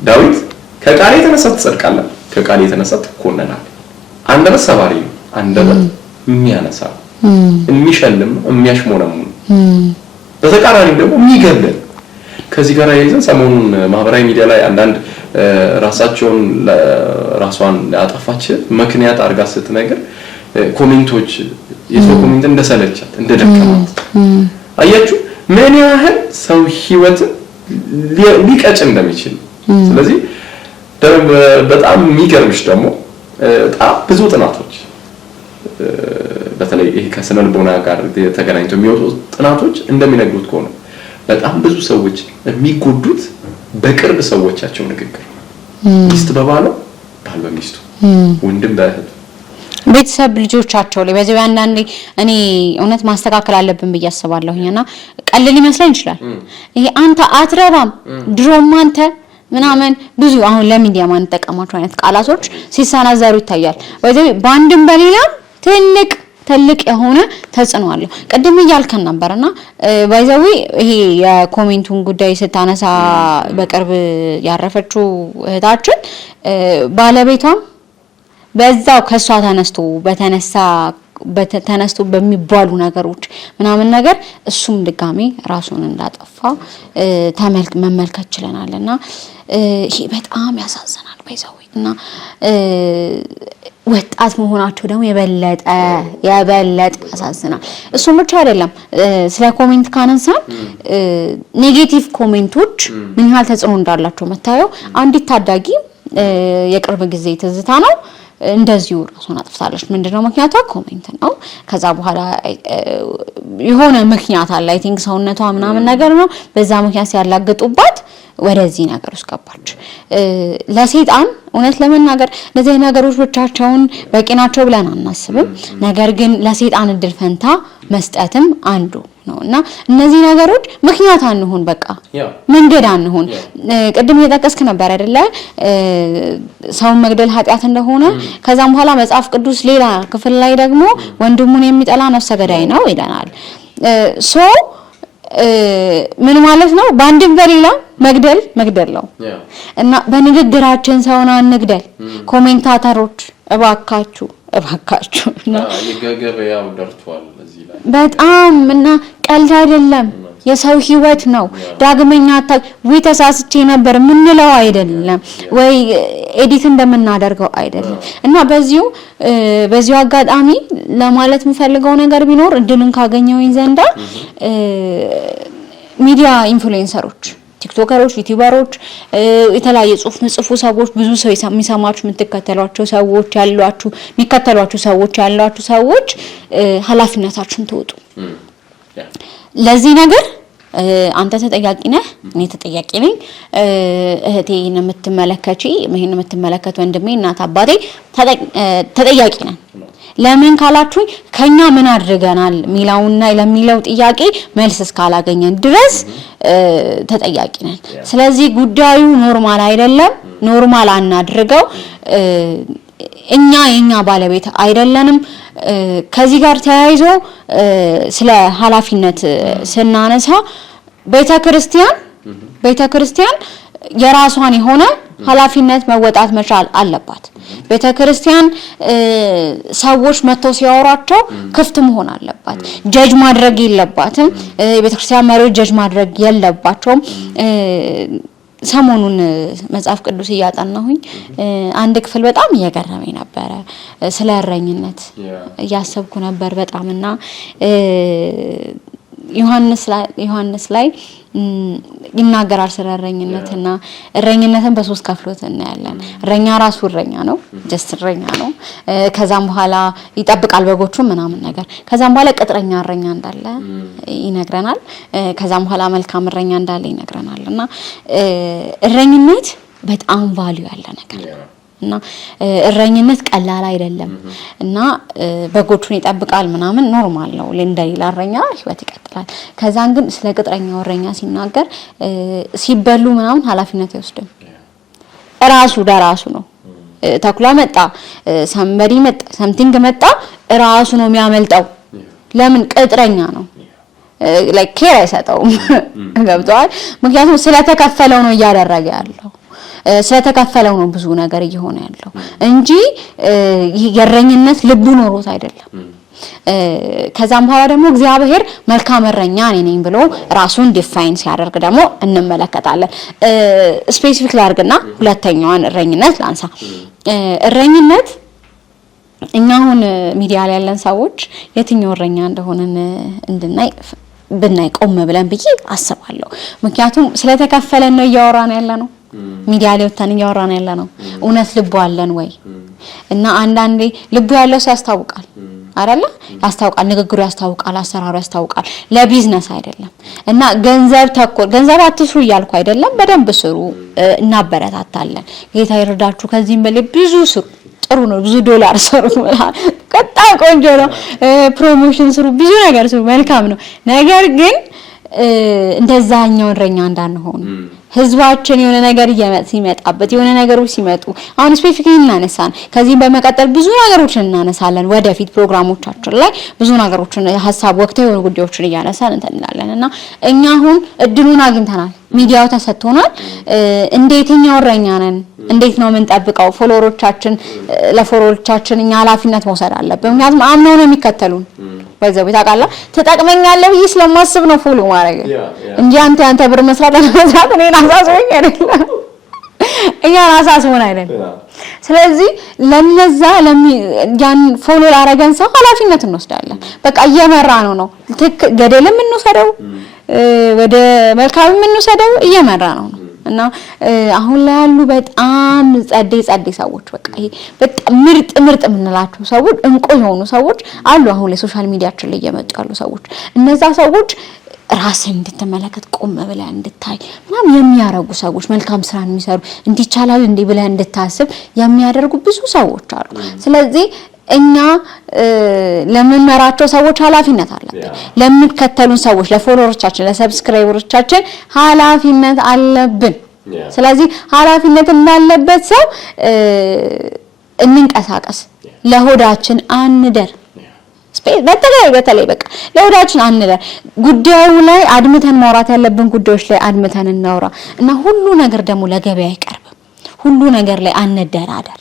ዳዊት ከቃል የተነሳ ትጸድቃለህ፣ ከቃል የተነሳ ትኮነናለህ። አንደበት ሰባሪ ነው። አንደበት የሚያነሳ የሚሸልም የሚያሽሞነሙ በተቃራኒ ደግሞ የሚገድል። ከዚህ ጋር ያይዘን ሰሞኑን ማህበራዊ ሚዲያ ላይ አንዳንድ ራሷን ያጠፋች ምክንያት አርጋ ስትነግር ኮሜንቶች የሰው ኮሜንት እንደሰለቻት እንደደከማት አያችሁ ምን ያህል ሰው ህይወትን ሊቀጭ እንደሚችል። ስለዚህ በጣም የሚገርምሽ ደግሞ በጣም ብዙ ጥናቶች በተለይ ይሄ ከስነ ልቦና ጋር ተገናኝተው የሚወጡ ጥናቶች እንደሚነግሩት ከሆነ በጣም ብዙ ሰዎች የሚጎዱት በቅርብ ሰዎቻቸው ንግግር ሚስት በባሏ ባል በሚስቱ ወንድም በእህቱ ቤተሰብ ልጆቻቸው ላይ በዚህ አንዳንዴ እኔ እውነት ማስተካከል አለብን ብዬ አስባለሁኝና ቀልል ይመስላል ይችላል ይሄ አንተ አትረባም ድሮም አንተ ምናምን ብዙ አሁን ለሚዲያ ማን ተጠቀማቸው አይነት ቃላቶች ሲሰናዘሩ ይታያል። ወይ ባንድም በሌላም ትልቅ የሆነ ተጽዕኖ አለው። ቀደም ይያልከን ነበርና ባይዘዊ ይሄ የኮሜንቱን ጉዳይ ስታነሳ በቅርብ ያረፈችው እህታችን ባለቤቷም በዛው ከሷ ተነስቶ በሚባሉ ነገሮች ምናምን ነገር እሱም ድጋሚ ራሱን እንዳጠፋ መመልከት ችለናልና ይሄ በጣም ያሳዝናል ባይዘዊ እና ወጣት መሆናቸው ደግሞ የበለጠ ያሳዝናል። እሱ ብቻ አይደለም ስለ ኮሜንት ካነሳን ኔጌቲቭ ኮሜንቶች ምን ያህል ተጽዕኖ እንዳላቸው መታየው አንዲት ታዳጊ የቅርብ ጊዜ ትዝታ ነው እንደዚሁ ራሷን አጥፍታለች። ምንድነው ምክንያቷ? ኮሜንት ነው። ከዛ በኋላ የሆነ ምክንያት አለ አይ ቲንክ ሰውነቷ ምናምን ነገር ነው በዛ ምክንያት ሲያላግጡባት ወደዚህ ነገር ውስጥ ገባች። ለሰይጣን እውነት ለመናገር ለዚህ ነገሮች ብቻቸውን በቂ ናቸው ብለን አናስብም። ነገር ግን ለሰይጣን እድል ፈንታ መስጠትም አንዱ ነውና እነዚህ ነገሮች ምክንያት አንሁን፣ በቃ መንገድ አንሁን። ቅድም እየጠቀስክ ነበር አይደለ ሰውን መግደል ኃጢአት እንደሆነ። ከዛም በኋላ መጽሐፍ ቅዱስ ሌላ ክፍል ላይ ደግሞ ወንድሙን የሚጠላ ነፍሰ ገዳይ ነው ይለናል። ምን ማለት ነው? በአንድም በሌላ መግደል ነው እና በንግግራችን ሰውን አንግደል። ኮሜንታተሮች እባካችሁ እና የገበያው ደርቷል እዚህ ላይ በጣም እና ቀልድ አይደለም፣ የሰው ህይወት ነው። ዳግመኛ ተሳስቼ ነበር ምንለው አይደለም ወይ ኤዲት እንደምናደርገው አይደለም። እና በዚሁ አጋጣሚ ለማለት የምፈልገው ነገር ቢኖር እድልን ካገኘሁኝ ዘንዳ ሚዲያ ኢንፍሉዌንሰሮች፣ ቲክቶከሮች፣ ዩቲዩበሮች፣ የተለያየ ጽሁፍ ምጽፉ ሰዎች፣ ብዙ ሰው የሚሰማችሁ የምትከተሏቸው ሰዎች ያሏችሁ ሰዎች ኃላፊነታችሁን ተወጡ። ለዚህ ነገር አንተ ተጠያቂ ነህ እኔ ተጠያቂ ነኝ እህቴን የምትመለከቺ ይሄን የምትመለከት ወንድሜ እናት አባቴ ተጠያቂ ነን ለምን ካላችሁኝ ከኛ ምን አድርገናል ሚላውና ለሚለው ጥያቄ መልስ እስካላገኘን ድረስ ተጠያቂ ነን ስለዚህ ጉዳዩ ኖርማል አይደለም ኖርማል አናድርገው እኛ የኛ ባለቤት አይደለንም ከዚህ ጋር ተያይዞ ስለ ኃላፊነት ስናነሳ ቤተክርስቲያን የራሷን የሆነ ኃላፊነት መወጣት መቻል አለባት ቤተክርስቲያን ሰዎች መተው ሲያወራቸው ክፍት መሆን አለባት ጀጅ ማድረግ የለባትም ቤተክርስቲያን መሪዎች ጀጅ ማድረግ የለባቸውም ሰሞኑን መጽሐፍ ቅዱስ ያጣናሁኝ አንድ ክፍል በጣም እየገረመኝ ነበር ስለ እረኝነት ያሰብኩ ነበር በጣምና ዮሐንስ ላይ ይናገራል ስለ እረኝነትና እረኝነትን በሶስት ከፍሎት እናያለን እረኛ ራሱ እረኛ ነው ጀስት እረኛ ነው ከዛም በኋላ ይጠብቃል በጎቹ ምናምን ነገር ከዛም በኋላ ቅጥረኛ እረኛ እንዳለ ይነግረናል ከዛም በኋላ መልካም እረኛ እንዳለ ይነግረናልና እረኝነት በጣም ቫልዩ ያለ ነገር እና እረኝነት ቀላል አይደለም እና በጎቹን ይጠብቃል ምናምን ኖርማል ነው ለእንደሌላ እረኛ ህይወት ይቀጥላል ከዛን ግን ስለ ቅጥረኛው እረኛ ሲናገር ሲበሉ ምናምን ኃላፊነት ይወስዳል ራሱ ነው ተኩላ መጣ ሰምበዲ መጣ ሰምቲንግ መጣ ራሱ ነው የሚያመልጠው ለምን ቅጥረኛ ነው ላይክ ኬር አይሰጠውም ገብቷል ምክንያቱም ስለተከፈለው ነው ያደረገ ያለው ስለተከፈለው ነው ብዙ ነገር እየሆነ ያለው እንጂ የእረኝነት ልቡ ኖሮት አይደለም ከዛም በኋላ ደግሞ እግዚአብሔር መልካም እረኛ ነኝ ብሎ ራሱን ዲፋይን ሲያደርግ ደግሞ እንመለከታለን ስፔሲፊክ ላርግና ሁለተኛዋን እረኝነት ላንሳ እረኝነት እኛ አሁን ሚዲያ ላይ ያለን ሰዎች የትኛው እረኛ እንደሆነ ብናይ ቆም ብለን ብዬ አስባለሁ ምክንያቱም ስለተከፈለን ነው እያወራን ያለነው ሚዲያ ላይ ወጣን እያወራን ያለነው እውነት ልቡ አለን ወይ እና አንዳንዴ ልቡ ያለው ሰው ያስታውቃል አይደለ ያስታውቃል ንግግሩ ያስታውቃል አሰራሩ ያስታውቃል ለቢዝነስ አይደለም እና ገንዘብ አትስሩ እያልኩ አይደለም በደንብ ስሩ እናበረታታለን ጌታ ይርዳችሁ ከዚህም በላይ ብዙ ስሩ ጥሩ ነው ብዙ ዶላር ስሩ በጣም ቆንጆ ነው ፕሮሞሽን ስሩ ብዙ ነገር ስሩ መልካም ነው ነገር ግን እንደዛኛው እረኛ እንዳንሆን ህዝባችን የሆነ ነገር ሲመጣበት የሆነ ነገሮች ሲመጡ አሁን ስፔሲፊካሊ እናነሳን ከዚህ በመቀጠል ብዙ ነገሮችን እናነሳለን ወደፊት ፕሮግራሞቻችን ላይ ብዙ ነገሮችን ሐሳብ ወቅታዊ የሆኑ ጉዳዮችን እያነሳን እንተናላለንና እኛ አሁን እድሉን አግኝተናል ሚዲያው ተሰጥቶናል እንዴትኛው እረኛ ነን እንዴት ነው የምንጠብቀው ለፎሎወሮቻችን እኛ ኃላፊነት መውሰድ አለብን ምክንያቱም አምነው ነው የሚከተሉን በዛው ታውቃላ ተጠቅመኛለህ ብዬ ስለማስብ ነው ፎሎ ማድረግ እንጂ አንተ ብር መስራት እኔ አሳስቦኝ አይደለም እኛ አሳስቦን አይደለም ስለዚህ ለነዛ ያን ፎሎ ላረገን ሰው ኃላፊነት እንወስዳለን በቃ እየመራ ነው ገደልም እንወሰደው ወደ መልካም እንወሰደው እየመራ ነው እና አሁን ላይ ያሉ በጣም ጸዴ ሰዎች በቃ ይሄ በጣም ምርጥ የምንላቸው ሰዎች እንቁ የሆኑ ሰዎች አሉ አሁን ላይ ሶሻል ሚዲያችን ላይ እየመጡ ያሉ ሰዎች እነዛ ሰዎች ራስን እንድትመለከት ቆም ብለህ እንድታይ ምናምን የሚያረጉ ሰዎች መልካም ስራን የሚሰሩ እንዲቻላል እንዴ ብለህ እንድታስብ የሚያደርጉ ብዙ ሰዎች አሉ ስለዚህ እኛ ለምንመራቸው ሰዎች ኃላፊነት አለብን ለምንከተሉን ሰዎች ለፎሎወሮቻችን ለሰብስክራይበሮቻችን ኃላፊነት አለብን ስለዚህ ኃላፊነት እንዳለበት ሰው እንንቀሳቀስ ለሆዳችን አንደር በተለይ በቃ ለወዳችን አንደር ጉዳዩ ላይ አድምተን ማውራት ያለብን ጉዳዮች ላይ አድምተን እናውራ እና ሁሉ ነገር ደግሞ ለገበያ አይቀርብም ሁሉ ነገር ላይ አንደራደር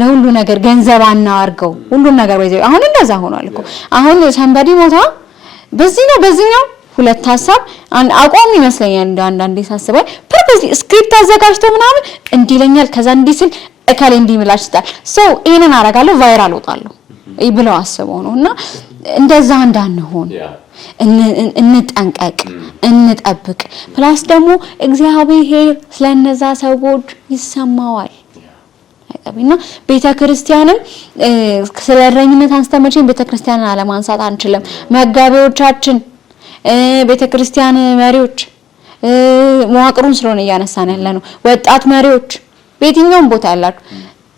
ለሁሉ ነገር ገንዘብ አናርገው ሁሉ ነገር ወይዘው አሁን እንደዛ ሆኗል እኮ አሁን ሰንበዲ ሞታ በዚህኛው ሁለት ሐሳብ አቋም ይመስለኛል አንዳንዴ ሳስበው ፐርፐስሊ ስክሪፕት አዘጋጅቶ ምናምን እንዲለኛል ከዛ እንዲስል እካለ እንዲምላችታል ሰው ይሄንን አረጋለሁ ቫይራል ወጣለሁ ይብለው አስበው ነውና እንደዛ እንዳንሆን እንጠንቀቅ እንጠብቅ ፕላስ ደግሞ እግዚአብሔር ስለነዛ ሰዎች ይሰማዋል አይቀርምና ቤተክርስቲያንም ስለረኝነት አንስተመቼን ቤተክርስቲያንን አለማንሳት አንችልም መጋቢዎቻችን ቤተክርስቲያን መሪዎች መዋቅሩን ስለሆነ እያነሳን ያለ ነው። ወጣት መሪዎች በየትኛውም ቦታ ያላችሁ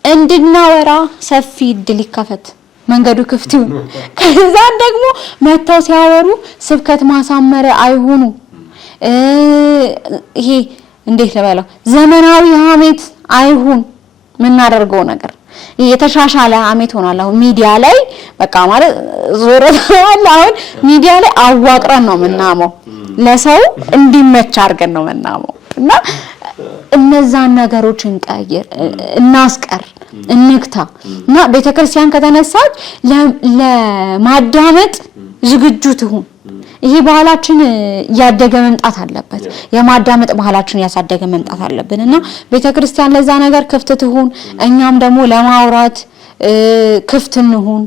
እንድናወራ ሰፊ እድል ይከፈት፣ መንገዱ ክፍት ይሁን። ከዛ ደግሞ መተው ሲያወሩ ስብከት ማሳመሪያ አይሆኑ። ይሄ እንዴት ልበለው ዘመናዊ ሀሜት አይሁን። ምናደርገው ነገር የተሻሻለ ሀሜት ሆኗል። አሁን ሚዲያ ላይ በቃ ማለት ዞረታል። አሁን ሚዲያ ላይ አዋቅረን ነው ምናመው፣ ለሰው እንዲመች አድርገን ነው ምናመው እና እነዛን ነገሮች እንቀይር፣ እናስቀር፣ እንግታ እና ቤተክርስቲያን ከተነሳች ለማዳመጥ ዝግጁ ትሁን። ይሄ ባህላችን ያደገ መምጣት አለበት። የማዳመጥ ባህላችን ያሳደገ መምጣት አለብንና ቤተክርስቲያን ለዛ ነገር ክፍት ትሁን። እኛም ደግሞ ለማውራት ክፍት እንሁን፣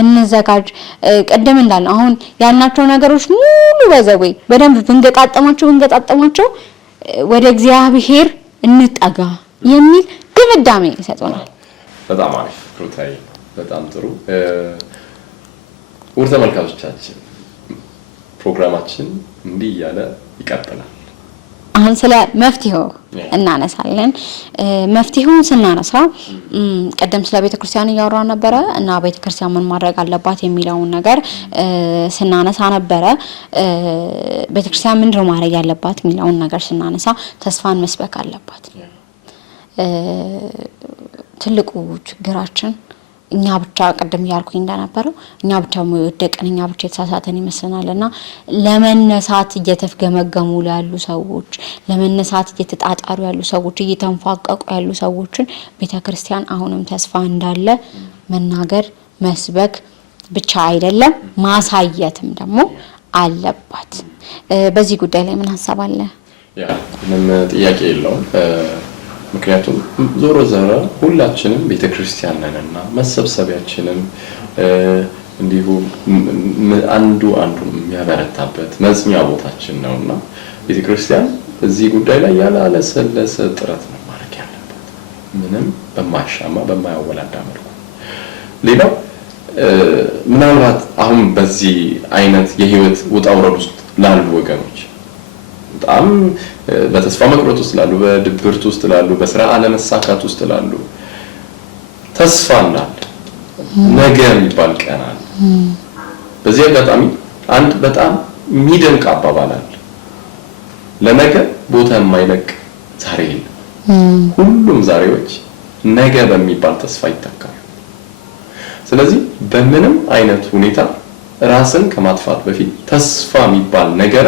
እንዘጋጅ። ቀደም እንዳለ አሁን ያልናቸው ነገሮች ሙሉ በዘወይ በደንብ ብንገጣጠማቸው ወደ እግዚአብሔር እንጠጋ የሚል ድምዳሜ ይሰጡናል። በጣም አሪፍ ሩታይ፣ በጣም ጥሩ። ውድ ተመልካቾቻችን ፕሮግራማችን እንዲህ እያለ ይቀጥላል። አሁን ስለ መፍትሄው እናነሳለን። መፍትሄውን ስናነሳ ቀደም ስለ ቤተክርስቲያን እያወራን ነበረ እና ቤተክርስቲያን ምን ማድረግ አለባት የሚለውን ነገር ስናነሳ ነበረ። ቤተክርስቲያን ምንድነው ማድረግ ያለባት የሚለውን ነገር ስናነሳ ተስፋን መስበክ አለባት። ትልቁ ችግራችን እኛ ብቻ ቀደም ያልኩኝ እንደነበረው እኛ ብቻ ወደቀን፣ እኛ ብቻ የተሳሳተን ይመስልናልና ለመነሳት እየተፍገመገሙ ያሉ ሰዎች፣ ለመነሳት እየተጣጣሩ ያሉ ሰዎች፣ እየተንፏቀቁ ያሉ ሰዎችን ቤተክርስቲያን አሁንም ተስፋ እንዳለ መናገር መስበክ ብቻ አይደለም ማሳየትም ደግሞ አለባት። በዚህ ጉዳይ ላይ ምን ሐሳብ አለ? ምንም ጥያቄ የለውም። ምክንያቱም ዞሮ ሁላችንም ቤተክርስቲያን ነንና መሰብሰቢያችንም እንዲሁ አንዱ የሚያበረታበት መጽኛ ቦታችን ነውና ቤተክርስቲያን እዚህ ጉዳይ ላይ ያላለሰለሰ ጥረት ነው ማድረግ ያለበት፣ ምንም በማያሻማ በማያወላዳ መልኩ። ሌላው ምናልባት አሁን በዚህ አይነት የህይወት ውጣ ውረድ ውስጥ ላሉ ወገኖች በጣም በተስፋ መቁረጥ ውስጥ ላሉ፣ በድብርት ውስጥ ላሉ፣ በስራ አለመሳካት ውስጥ ላሉ ተስፋ እንዳለ ነገ የሚባል ቀን አለ። በዚህ አጋጣሚ አንድ በጣም የሚደንቅ አባባል አለ። ለነገ ቦታ የማይለቅ ዛሬ የለም። ሁሉም ዛሬዎች ነገ በሚባል ተስፋ ይተካሉ። ስለዚህ በምንም አይነት ሁኔታ ራስን ከማጥፋት በፊት ተስፋ የሚባል ነገር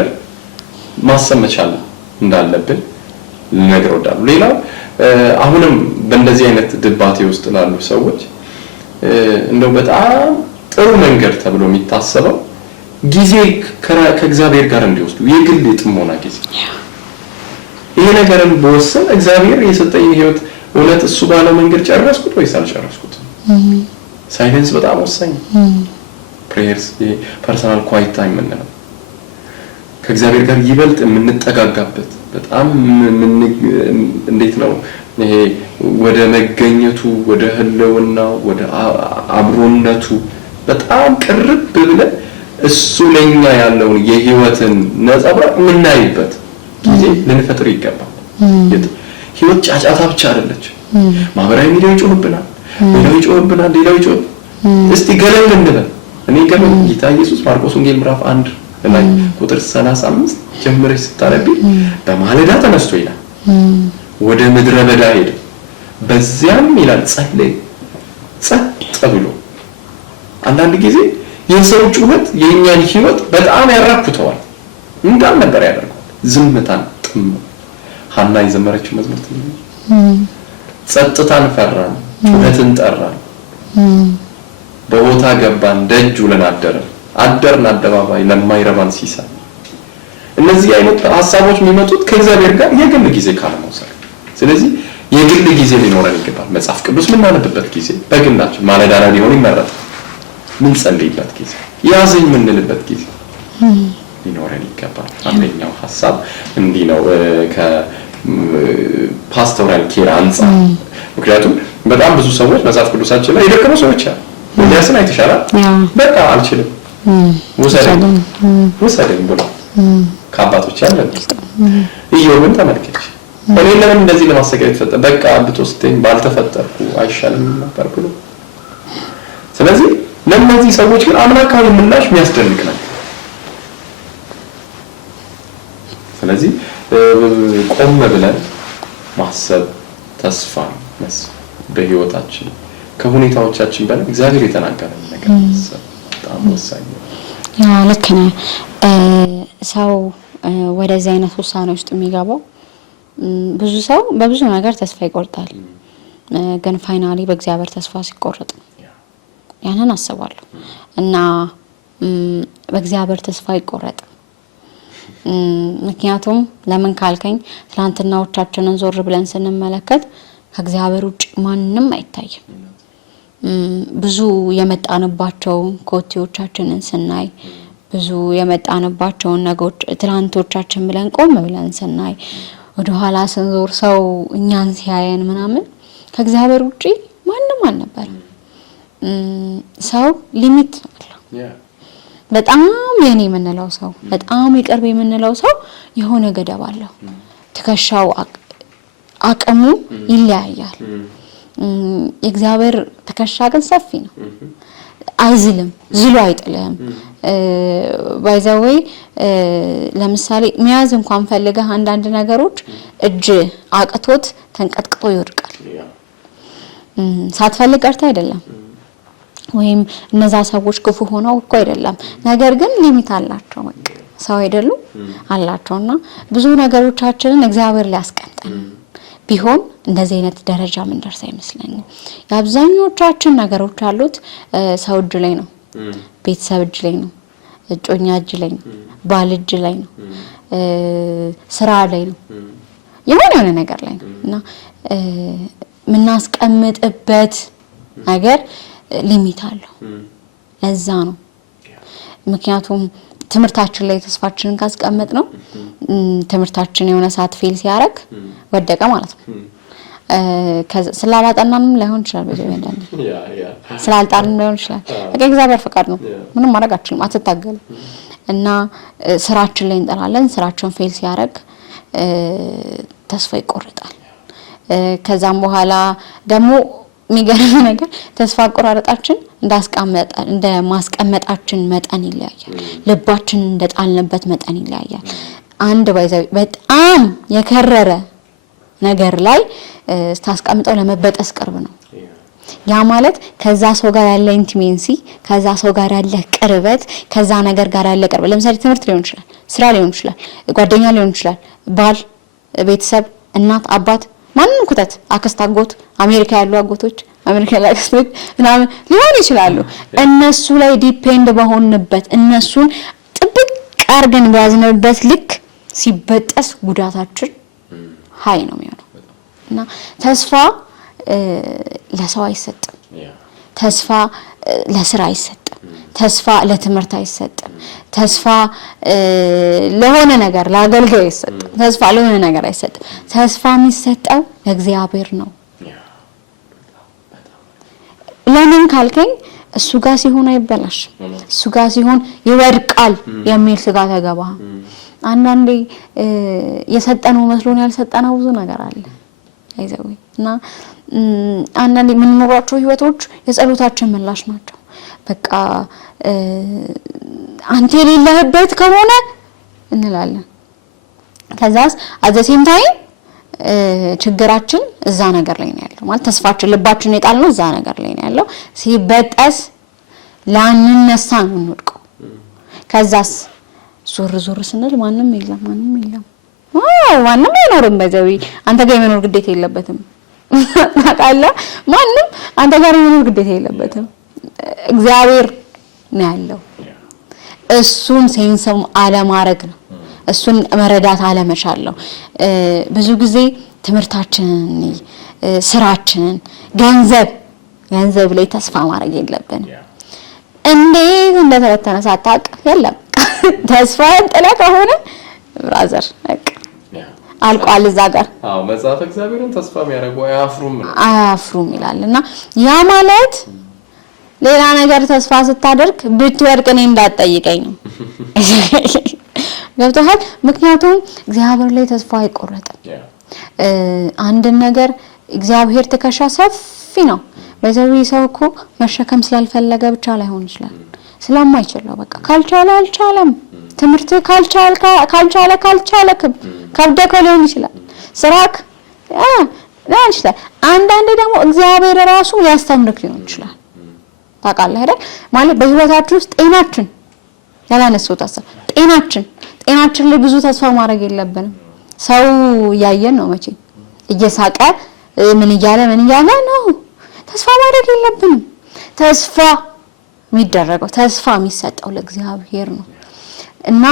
ማሰብ መቻል እንዳለብን ልነግር እወዳለሁ። ሌላው አሁንም በእንደዚህ አይነት ድባቴ ውስጥ ላሉ ሰዎች እንደው በጣም ጥሩ መንገድ ተብሎ የሚታሰበው ጊዜ ከእግዚአብሔር ጋር እንዲወስዱ የግል የጥሞና ጊዜ። ይሄ ነገርን በወሰን እግዚአብሔር የሰጠኝ ህይወት እውነት እሱ ባለው መንገድ ጨረስኩት ወይስ አልጨረስኩትም? ሳይለንስ በጣም ወሳኝ። ፕሬየርስ ፐርሰናል ኳይት ታይም የምንለው ከእግዚአብሔር ጋር ይበልጥ የምንጠጋጋበት በጣም እንዴት ነው ይሄ ወደ መገኘቱ፣ ወደ ህልውናው፣ ወደ አብሮነቱ በጣም ቅርብ ብለን እሱ ለኛ ያለውን የህይወትን ነጸብራቅ የምናይበት ጊዜ ልንፈጥር ይገባል። ህይወት ጫጫታ ብቻ አይደለች። ማህበራዊ ሚዲያ ይጮህብናል፣ ሌላው ይጮህብናል፣ ሌላው ይጮህ። እስቲ ገለል እንበል። እኔ ገለል ጌታ ኢየሱስ ማርቆስ ወንጌል ምዕራፍ 1 ላይ ቁጥር 35 ጀምረሽ ስታነቢ በማለዳ ተነስቶ ይላል ወደ ምድረ በዳ ሄደ፣ በዚያም ይላል ጸለየ፣ ጸጥ ብሎ። አንዳንድ ጊዜ የሰው ጩኸት የኛን ህይወት በጣም ያራኩተዋል፣ እንዳልነበር ያደርጋል። ዝምታን ጥም ሐና የዘመረችው መዝሙር ጸጥታን ፈራን፣ ጩኸትን ጠራን፣ በቦታ ገባን፣ ደጅ ውለን አደርን አደባባይ ለማይረባን ሲሳይ። እነዚህ አይነት ሐሳቦች የሚመጡት ከእግዚአብሔር ጋር የግል ጊዜ ካለመውሰድ። ስለዚህ የግል ጊዜ ሊኖረን ይገባል። መጽሐፍ ቅዱስ የምናነብበት ጊዜ በግላችን ማለዳ ላይ ሊሆን ይመረጣል። ምን ጸልይበት ጊዜ፣ ያዘኝ የምንልበት ጊዜ ሊኖረን ይገባል። አንደኛው ሐሳብ እንዲህ ነው ከፓስቶራል ኬር አንፃር። ምክንያቱም በጣም ብዙ ሰዎች መጽሐፍ ቅዱሳችን ላይ የደከሙ ሰዎች አሉ። ወዲያስን አይተሻላል፣ በቃ አልችልም፣ ወሰደኝ ብሎ ከአባቶች ያለ ኢዮብን ተመልከች እኔ ለምን እንደዚህ ለማሰቃየት ተፈጠረ በቃ ብትወስደኝ ባልተፈጠርኩ አይሻልም ነበር ብሎ ስለዚህ ለነዚህ ሰዎች ግን አምላካዊ ምላሽ የሚያስደንቅ ነው ስለዚህ ቆም ብለን ማሰብ ተስፋ በህይወታችን ከሁኔታዎቻችን በላይ እግዚአብሔር የተናገረን ነገር በጣም ወሳኝ ነው ያ ልክ ነው ሰው ወደዚህ አይነት ውሳኔ ውስጥ የሚገባው ብዙ ሰው በብዙ ነገር ተስፋ ይቆርጣል ግን ፋይናሊ በእግዚአብሔር ተስፋ ሲቆርጥ ያንን አስባለሁ እና በእግዚአብሔር ተስፋ ይቆረጥ ምክንያቱም ለምን ካልከኝ ትላንትናዎቻችንን ዞር ብለን ስንመለከት ከእግዚአብሔር ውጭ ማንንም አይታይም ብዙ የመጣንባቸው ኮቴዎቻችንን ስናይ ብዙ የመጣንባቸው ነገሮች ትላንቶቻችን ብለን ቆም ብለን ስናይ ወደ ኋላ ስንዞር ሰው እኛን ሲያየን ምናምን ከእግዚአብሔር ውጪ ማንንም አልነበረም ሰው ሊሚት አለው በጣም የኔ የምንለው ሰው በጣም ይቀርብ የምንለው ሰው የሆነ ገደብ አለው ተከሻው አቅሙ ይለያያል የእግዚአብሔር ተከሻ ግን ሰፊ ነው አይዝልም ዝሎ አይጥልም ባይዘዌ ለምሳሌ ሚያዝ እንኳን ፈልገህ አንዳንድ ነገሮች እጅ አቅቶት ተንቀጥቅጦ ይወድቃል ሳትፈልግ ቀርታ አይደለም ወይም እነዛ ሰዎች ክፉ ሆነው እኮ አይደለም ነገር ግን ሊሚት አላቸው በቃ ሰው አይደሉ አላቸውና ብዙ ነገሮቻችንን እግዚአብሔር ሊያስቀምጠን ቢሆን እንደዚህ አይነት ደረጃ ምን ደርሳ አይመስለኝም ያብዛኞቻችን ነገሮች አሉት ሰው እጅ ላይ ነው ቤተሰብ እጅ ላይ ነው እጮኛ እጅ ላይ ነው ባል እጅ ላይ ነው ስራ ላይ ነው የሆነ ነገር ላይ ነው እና ምናስቀምጥበት ነገር ሊሚት አለው ለዛ ነው ምክንያቱም ትምርታችን ላይ ተስፋችንን ካስቀመጥ ነው ትምርታችን የሆነ ሰዓት ፌል ሲያረግ ወደቀ ማለት ነው ስላላጠናንም ላይሆን ይችላል በየወንዳንዴ ስላልጣንም ላይሆን ይችላል በቃ እግዚአብሔር ፈቃድ ነው ምንም ማድረግ አትችልም አትታገል እና ስራችን ላይ እንጠራለን ስራችን ፌል ሲያረግ ተስፋ ይቆርጣል ከዛም በኋላ ደግሞ የሚገርም ነገር ተስፋ ቆራረጣችን እንደ ማስቀመጣችን መጠን ይለያያል ልባችን እንደጣልንበት መጠን ይለያያል አንድ ባይዘው በጣም የከረረ ነገር ላይ ስታስቀምጠው ለመበጠስ ቅርብ ነው ያ ማለት ከዛ ሰው ጋር ያለ ኢንቲሜንሲ ከዛ ሰው ጋር ያለ ቅርበት ከዛ ነገር ጋር ያለ ቅርበት ለምሳሌ ትምህርት ሊሆን ይችላል ስራ ሊሆን ይችላል ጓደኛ ሊሆን ይችላል ባል ቤተሰብ እናት አባት ማንንም ኩተት አክስት አጎት አሜሪካ ያሉ አጎቶች አሜሪካ ላይ አክስቶች ምናምን ሊሆን ይችላሉ እነሱ ላይ ዲፔንድ በሆንበት እነሱን ጥብቅ አርገን ባዝነበት ልክ ሲበጠስ ጉዳታችን ሃይ ነው የሚሆነው እና ተስፋ ለሰው አይሰጥም ተስፋ ለስራ አይሰጥም ተስፋ ለትምህርት አይሰጥም ተስፋ ለሆነ ነገር ለአገልጋይ አይሰጥም ተስፋ ለሆነ ነገር አይሰጥም ተስፋ የሚሰጠው ለእግዚአብሔር ነው ለምን ካልከኝ እሱ ጋር ሲሆን አይበላሽ እሱ ጋር ሲሆን ይወድቃል የሚል ስጋት ያገባ አንዳንዴ የሰጠነው መስሎን ያልሰጠነው ብዙ ነገር አለ አይዘው እና አንዳንዴ ምን ኖራቸው ህይወቶች የጸሎታችን ምላሽ ናቸው በቃ አንተ የሌለህበት ከሆነ እንላለን ከዛስ at the same time ችግራችን እዛ ነገር ላይ ነው ያለው ማለት ተስፋችን ልባችን የጣልነው እዛ ነገር ላይ ነው ያለው ሲበጠስ ላንነሳ ነው እንወድቀው ከዛስ ዞር ስንል ማንንም የለም ማንንም አይኖርም በዘዊ አንተ ጋር የመኖር ግዴታ የለበትም ታውቃለ ማንንም አንተ ጋር የመኖር ግዴታ የለበትም እግዚአብሔር ነው ያለው እሱን ሴንስም አለማረግ ነው እሱን መረዳት አለመቻል ነው ብዙ ጊዜ ትምርታችንን ስራችንን ገንዘብ ላይ ተስፋ ማድረግ የለብንም እንዴት እንደተረተነ ሳታውቅ የለም ተስፋን ጥላ ከሆነ ብራዘር በቃ አልቋል እዛ ጋር መጽሐፍ እግዚአብሔርን ተስፋ የሚያደርጉ አያፍሩም ይላልና ያ ማለት ሌላ ነገር ተስፋ ስታደርግ ብትወድቅ እኔ እንዳትጠይቀኝ ነው። ገብቶሃል? ምክንያቱም እግዚአብሔር ላይ ተስፋ አይቆረጥም። አንድ ነገር እግዚአብሔር ትከሻ ሰፊ ነው። በዛው ሰው እኮ መሸከም ስላልፈለገ ብቻ ላይሆን ይችላል፣ ስለማይችለው በቃ ካልቻለ አልቻለም። ትምህርት ካልቻለክም ከብደከ ሊሆን ይችላል። ስራክ ሊሆን ይችላል። አንዳንዴ ደግሞ እግዚአብሔር ራሱ ያስተምርክ ሊሆን ይችላል። ታውቃለህ አይደል? ማለት በህይወታችን ውስጥ ጤናችን ያላነሳው ተስፋ ጤናችን ላይ ብዙ ተስፋ ማድረግ የለብንም። ሰው ያየን ነው መቼ እየሳቀ ምን እያለ ነው። ተስፋ ማድረግ የለብንም። ተስፋ የሚደረገው ተስፋ የሚሰጠው ለእግዚአብሔር ነው። እና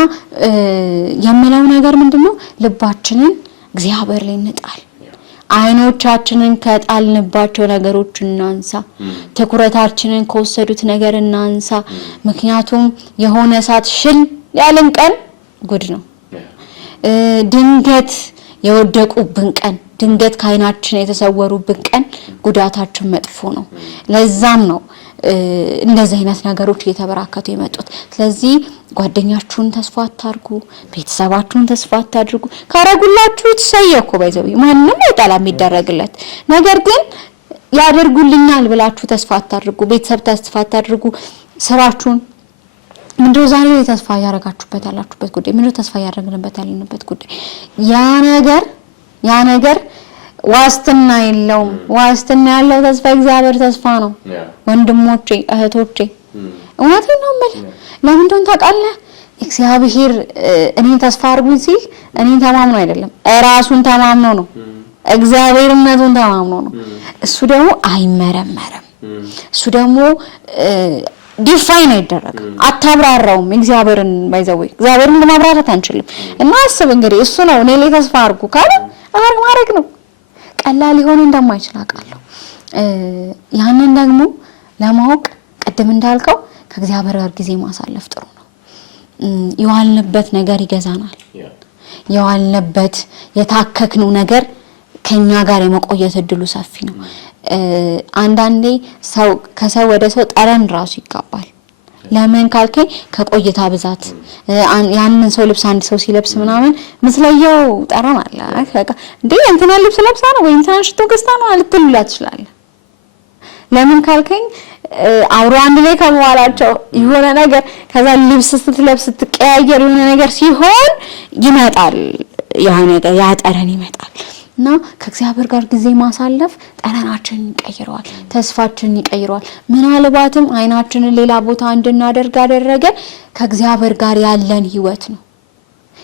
የምለው ነገር ምንድነው? ልባችንን እግዚአብሔር ላይ እንጣል። አይኖቻችንን ከጣልንባቸው ነገሮች እናንሳ። ትኩረታችንን ከወሰዱት ነገር እናንሳ። ምክንያቱም የሆነ ሰዓት ሽል ያለን ቀን ጉድ ነው። ድንገት የወደቁብን ቀን፣ ድንገት ከአይናችን የተሰወሩብን ቀን ጉዳታችን መጥፎ ነው። ለዛም ነው እንደዚህ አይነት ነገሮች እየተበራከቱ የመጡት። ስለዚህ ጓደኛችሁን ተስፋ አታርጉ፣ ቤተሰባችሁን ተስፋ አታድርጉ። ካረጉላችሁ ተሰየኩ ባይዘው ማንንም አይጣላም የሚደረግለት ነገር፣ ግን ያደርጉልኛል ብላችሁ ተስፋ አታድርጉ። ቤተሰብ ተስፋ አታድርጉ። ስራችሁን ምንድነው ዛሬ ተስፋ ያረጋችሁበት ያላችሁበት ጉዳይ ምንድነው? ተስፋ ያረግንበት ያለንበት ጉዳይ ያ ነገር ዋስትና የለውም። ዋስትና ያለው ተስፋ እግዚአብሔር ተስፋ ነው። ወንድሞቼ እህቶቼ እውነቴን ነው የምልህ። ለምን እንደሆነ ታውቃለህ? እግዚአብሔር እኔን ተስፋ አድርጉኝ ሲል እኔን ተማምኖ አይደለም፣ ራሱን ተማምኖ ነው። እግዚአብሔርነቱን ተማምኖ ነው። እሱ ደግሞ አይመረመርም። እሱ ደግሞ ዲፋይን አይደረግም፣ አታብራራውም። እግዚአብሔርን ባይዘው እግዚአብሔርን ለማብራራት አንችልም። እና አስብ እንግዲህ እሱ ነው እኔ ላይ ተስፋ አድርጉ ካለ ማድረግ ነው። ቀላል ሊሆን እንደማይችል አውቃለሁ። ያንን ደግሞ ለማወቅ ቅድም እንዳልከው ከእግዚአብሔር ጋር ጊዜ ማሳለፍ ጥሩ ነው። የዋልንበት ነገር ይገዛናል። የዋልንበት የታከክነው ነገር ከኛ ጋር የመቆየት እድሉ ሰፊ ነው። አንዳንዴ ከሰው ወደ ሰው ጠረን ራሱ ይጋባል። ለምን ካልከኝ ከቆይታ ብዛት ያንን ሰው ልብስ አንድ ሰው ሲለብስ ምናምን ምስለየው ጠረን አለ። በቃ እንዴ እንትና ልብስ ለብሳ ነው ወይ እንትና ሽቶ ገዝታ ነው ልትሉላት ትችላለህ። ለምን ካልከኝ አብሮ አንድ ላይ ከመዋላቸው የሆነ ነገር ከዛ ልብስ ስትለብስ ስትቀያየር የሆነ ነገር ሲሆን ይመጣል፣ የሆነ ያ ጠረን ይመጣል። እና ከእግዚአብሔር ጋር ጊዜ ማሳለፍ ጠረናችንን ይቀይረዋል፣ ተስፋችንን ይቀይረዋል። ምናልባትም አይናችንን ሌላ ቦታ እንድናደርግ ያደረገ ከእግዚአብሔር ጋር ያለን ህይወት ነው።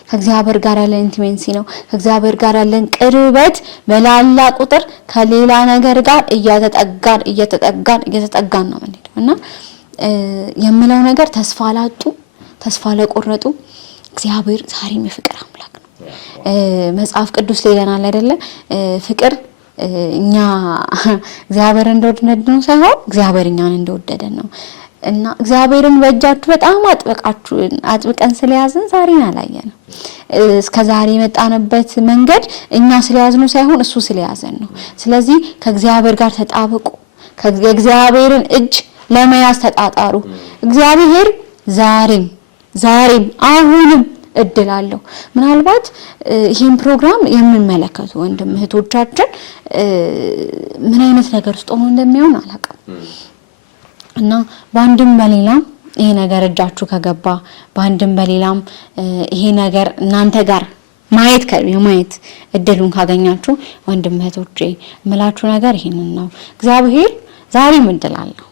ከእግዚአብሔር ጋር ያለን ኢንቲሜሲ ነው። ከእግዚአብሔር ጋር ያለን ቅርበት በላላ ቁጥር ከሌላ ነገር ጋር እየተጠጋን ነው ማለት ነው። እና የምለው ነገር ተስፋ ለቆረጡ እግዚአብሔር ዛሬም የፍቅር አምላክ ነው። መጽሐፍ ቅዱስ ላይ ይለናል አይደለ? ፍቅር እኛ እግዚአብሔር እንደወደደን ነው ሳይሆን እግዚአብሔር እኛን እንደወደደን ነው። እና እግዚአብሔርን በእጃችሁ በጣም አጥብቀን ስለያዝን ዛሬን አላየንም። እስከዛሬ የመጣንበት መንገድ እኛ ስለያዝነው ሳይሆን እሱ ስለያዘን ነው። ስለዚህ ከእግዚአብሔር ጋር ተጣበቁ፣ ከእግዚአብሔርን እጅ ለመያዝ ተጣጣሩ። እግዚአብሔር ዛሬም አሁንም እድል አለው። ምናልባት ይሄን ፕሮግራም የምንመለከቱ ወንድም እህቶቻችን ምን አይነት ነገር ውስጥ ሆኖ እንደሚሆን አላውቅም። እና በአንድም በሌላም ይሄ ነገር እጃችሁ ከገባ በአንድም በሌላም ይሄ ነገር እናንተ ጋር ማየት እድሉን ካገኛችሁ ወንድም እህቶቼ እምላችሁ ነገር ይሄንን ነው። እግዚአብሔር ዛሬም እድል አለው።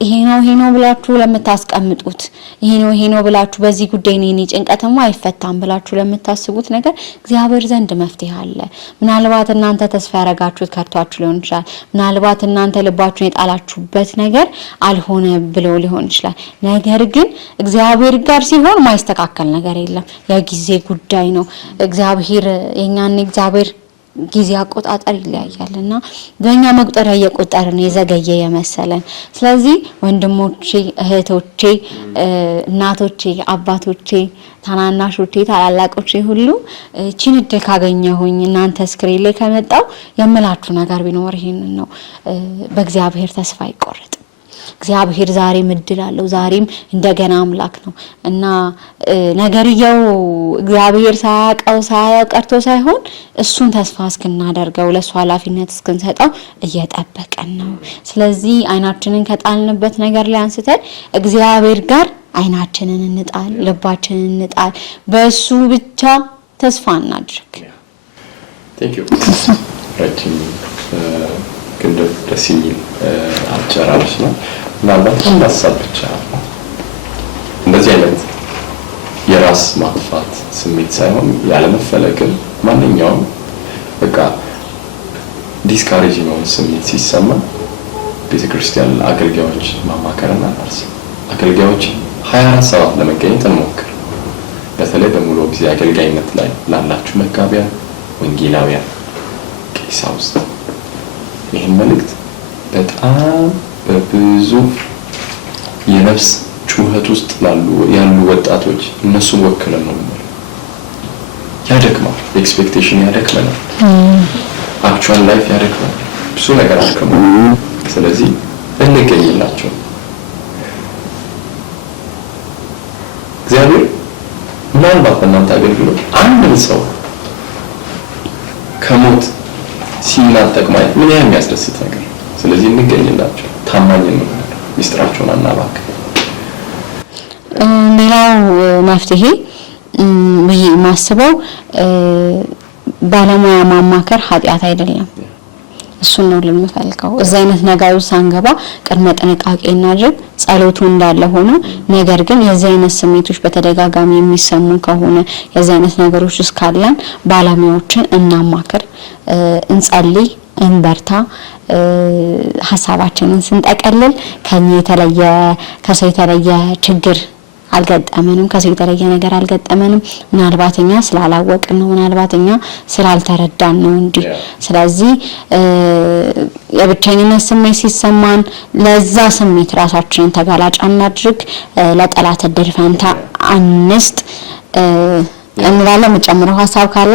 ይሄ ነው ብላችሁ ለምታስቀምጡት ይሄ ነው ብላችሁ በዚህ ጉዳይ ነው ጭንቀትማ አይፈታም ብላችሁ ለምታስቡት ነገር እግዚአብሔር ዘንድ መፍትሄ አለ። ምናልባት እናንተ ተስፋ ያረጋችሁት ከርቷችሁ ሊሆን ይችላል። ምናልባት እናንተ ልባችሁን የጣላችሁበት ነገር አልሆነ ብሎ ሊሆን ይችላል። ነገር ግን እግዚአብሔር ጋር ሲሆን ማይስተካከል ነገር የለም። የጊዜ ጉዳይ ነው። እግዚአብሔር ጊዜ አቆጣጠር ይለያያልና በእኛ መቁጠሪያ እየቆጠርን የዘገየ የመሰለን። ስለዚህ ወንድሞቼ፣ እህቶቼ፣ እናቶቼ፣ አባቶቼ፣ ታናናሾቼ፣ ታላላቆቼ ሁሉ እቺን እድል ካገኘሁኝ እናንተ ስክሪን ላይ ከመጣው የምላችሁ ነገር ቢኖር ይሄንን ነው። በእግዚአብሔር ተስፋ አይቆረጥ። እግዚአብሔር ዛሬም እድል አለው። ዛሬም እንደገና አምላክ ነው እና ነገርየው እግዚአብሔር ሳያውቀው ቀርቶ ሳይሆን እሱን ተስፋ እስክናደርገው ለሱ ኃላፊነት እስክንሰጠው እየጠበቀን ነው። ስለዚህ አይናችንን ከጣልንበት ነገር ላይ አንስተን እግዚአብሔር ጋር አይናችንን እንጣል፣ ልባችንን እንጣል። በሱ ብቻ ተስፋ እናድርግ። ቴንክ ዩ ረጅም ግን ደስ የሚል አጨራረስ ነው። ምናልባት አንድ ሀሳብ ብቻ እንደዚህ አይነት የራስ ማጥፋት ስሜት ሳይሆን ያለመፈለግን ማንኛውም በቃ ዲስካሬጅ የሆነ ስሜት ሲሰማ ቤተክርስቲያን አገልጋዮች ማማከርና አገልጋዮች 24 ሰዓት ለመገኘት እንሞክር። በተለይ በሙሉ ጊዜ አገልጋይነት ላይ ላላችሁ መጋቢያን፣ ወንጌላውያን፣ ቀሳውስት ይህን መልእክት በጣም በብዙ የነፍስ ጩኸት ውስጥ ያሉ ወጣቶች እነሱን ወክለን ነው ማለት ያደክማል። ኤክስፔክቴሽን ያደክመናል። አክቹዋል ላይፍ ያደክማል። ብዙ ነገር አድክመው ስለዚህ እንገኝላቸው። እግዚአብሔር ምናልባት በእናንተ አገልግሎት አንድን ሰው ከሞት ሲናጠቅ ማየት ምን ያህል የሚያስደስት ነገር። ስለዚህ እንገኝላቸው፣ ታማኝ ነው፣ ሚስጥራቸውን አናባክ። ሌላው መፍትሄ ብዬ የማስበው ባለሙያ ማማከር ኃጢአት አይደለም። እሱን ነው ልንፈልገው። እዛ አይነት ነገር ሳንገባ ቅድመ ጥንቃቄ እናድርግ። ጸሎቱ እንዳለ ሆኖ ነገር ግን የዚህ አይነት ስሜቶች በተደጋጋሚ የሚሰሙ ከሆነ የዚህ አይነት ነገሮች ውስጥ ካለን ባለሙያዎችን እናማክር፣ እንጸልይ፣ እንበርታ። ሀሳባችንን ስንጠቀልል ከሰው የተለየ ችግር አልገጠመንም፣ ከሰው የተለየ ነገር አልገጠመንም። ምናልባትኛ ስላላወቅን ነው፣ ምናልባትኛ ስላልተረዳን ነው እንጂ። ስለዚህ የብቸኝነት ስሜት ሲሰማን ለዛ ስሜት ራሳችንን ተጋላጭ አናድርግ፣ ለጠላት እድል ፈንታ አንስጥ እንላለን። የምጨምረው ሀሳብ ካለ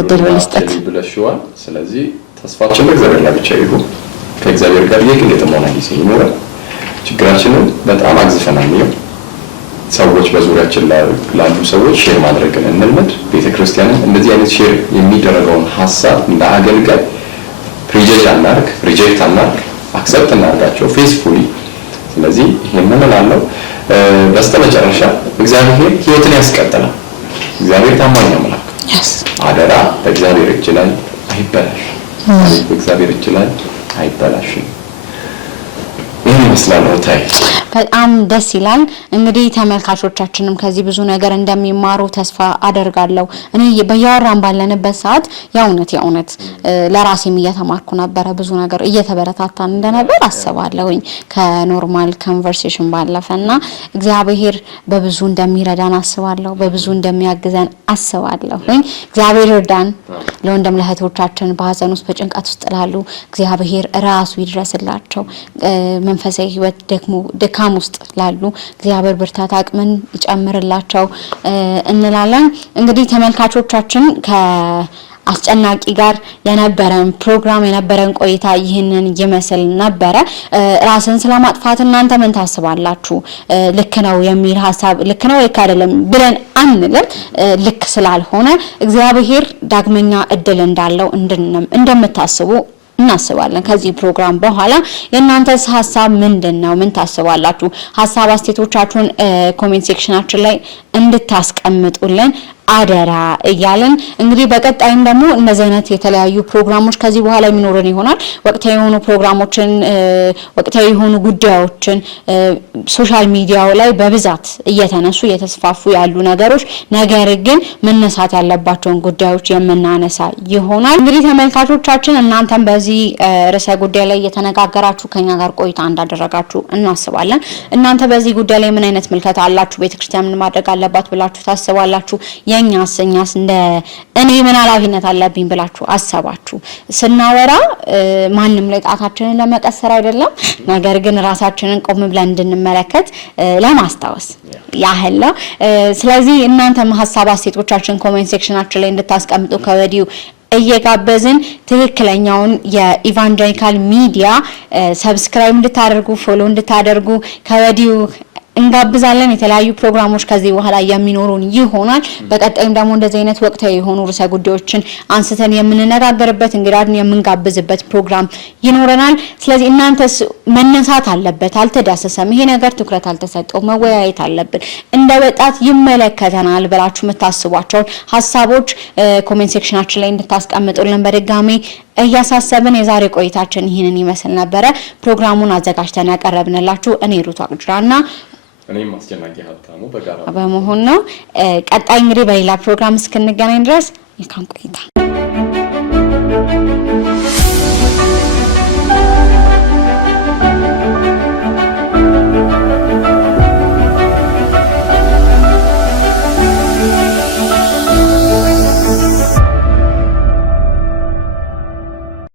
እድል ልስጥክ ብለሽዋል። ስለዚህ ተስፋችን በእግዚአብሔር ላይ ብቻ ይሁን። ከእግዚአብሔር ጋር የግል የተሟላ ጊዜ ይኖረን። ችግራችንን በጣም አግዝፈናል ነው። ሰዎች በዙሪያችን ላሉ ሰዎች ሼር ማድረግን እንልመድ። ቤተክርስቲያንን እንደዚህ አይነት ሼር የሚደረገውን ሀሳብ እንደ አገልጋይ ሪጀክት አናርግ፣ አክሰፕት እናርጋቸው ፌስፉሊ። ስለዚህ ይሄንን እላለሁ። በስተመጨረሻ እግዚአብሔር ሕይወትን ያስቀጥላል። እግዚአብሔር ታማኝ አምላክ። አደራ በእግዚአብሔር እጅ ላይ አይበላሽ። በእግዚአብሔር እጅ ላይ አይበላሽም። ይሄን ይመስላል ነው ታይ በጣም ደስ ይላል። እንግዲህ ተመልካቾቻችንም ከዚህ ብዙ ነገር እንደሚማሩ ተስፋ አደርጋለሁ። እኔ በያወራን ባለንበት ሰዓት የእውነት ለራሴም እየተማርኩ ነበረ። ብዙ ነገር እየተበረታታን እንደነበር አስባለሁኝ ከኖርማል ኮንቨርሴሽን ባለፈና እግዚአብሔር በብዙ እንደሚረዳን አስባለሁ፣ በብዙ እንደሚያግዘን አስባለሁኝ። እግዚአብሔር ይርዳን። ለወንድም ለእህቶቻችን በሀዘን ውስጥ በጭንቀት ውስጥ ላሉ እግዚአብሔር ራሱ ይድረስላቸው። መንፈሳዊ ሕይወት ድካም ውስጥ ላሉ እግዚአብሔር ብርታት አቅምን ይጨምርላቸው እንላለን። እንግዲህ ተመልካቾቻችን ከአስጨናቂ ጋር የነበረን ፕሮግራም የነበረን ቆይታ ይህንን ይመስል ነበረ። ራስን ስለማጥፋት እናንተ ምን ታስባላችሁ? ልክ ነው የሚል ሀሳብ ልክ ነው ልክ አይደለም ብለን አንልም። ልክ ስላልሆነ እግዚአብሔር ዳግመኛ እድል እንዳለው እንደምታስቡ እናስባለን። ከዚህ ፕሮግራም በኋላ የእናንተስ ሀሳብ ምንድነው? ምን ታስባላችሁ? ሀሳብ አስተያየቶቻችሁን ኮሜንት ሴክሽናችን ላይ እንድታስቀምጡልን አደራ እያለን እንግዲህ በቀጣይም ደግሞ እነዚህ አይነት የተለያዩ ፕሮግራሞች ከዚህ በኋላ የሚኖረን ይሆናል። ወቅታዊ የሆኑ ፕሮግራሞችን፣ ወቅታዊ የሆኑ ጉዳዮችን ሶሻል ሚዲያው ላይ በብዛት እየተስፋፉ ያሉ ነገሮች ነገር ግን መነሳት ያለባቸውን ጉዳዮች የምናነሳ ይሆናል። እንግዲህ ተመልካቾቻችን እናንተም በዚህ ርዕሰ ጉዳይ ላይ እየተነጋገራችሁ ከኛ ጋር ቆይታ እንዳደረጋችሁ እናስባለን። እናንተ በዚህ ጉዳይ ላይ ምን አይነት ምልከታ አላችሁ? ቤተክርስቲያን ምን ማድረግ አለባት ብላችሁ ታስባላችሁ? የኛስ እንደ እኔ ምን ኃላፊነት አለብኝ ብላችሁ አሰባችሁ ስናወራ ማንንም ላይ ጣታችንን ለመቀሰር አይደለም ነገር ግን ራሳችንን ቆም ብለን እንድንመለከት ለማስታወስ ያህል ነው ስለዚህ እናንተም ሐሳብ አስተያየቶቻችሁን ኮሜንት ሴክሽናችን ላይ እንድታስቀምጡ ከወዲሁ እየጋበዝን ትክክለኛውን የኢቫንጀሊካል ሚዲያ ሰብስክራይብ እንድታደርጉ ፎሎ እንድታደርጉ ከወዲሁ እንጋብዛለን የተለያዩ ፕሮግራሞች ከዚህ በኋላ የሚኖሩን ይሆናል በቀጣይም ደግሞ እንደዚህ አይነት ወቅታዊ የሆኑ ርዕሰ ጉዳዮችን አንስተን የምንነጋገርበት እንግዳን የምንጋብዝበት ፕሮግራም ይኖረናል ስለዚህ እናንተስ መነሳት አለበት አልተዳሰሰም ይሄ ነገር ትኩረት አልተሰጠው መወያየት አለብን እንደ ወጣት ይመለከተናል ብላችሁ የምታስቧቸው ሐሳቦች ኮሜንት ሴክሽናችን ላይ እንድታስቀምጡልን በድጋሚ እያሳሰብን የዛሬ ቆይታችን ይሄንን ይመስል ነበር ፕሮግራሙን አዘጋጅተን ያቀረብንላችሁ እኔ ሩት አቅጅራና እኔም አስጨናቂ ሀብታሙ በጋራ በመሆን ነው ቀጣይ እንግዲህ በሌላ ፕሮግራም እስክንገናኝ ድረስ መልካም ቆይታ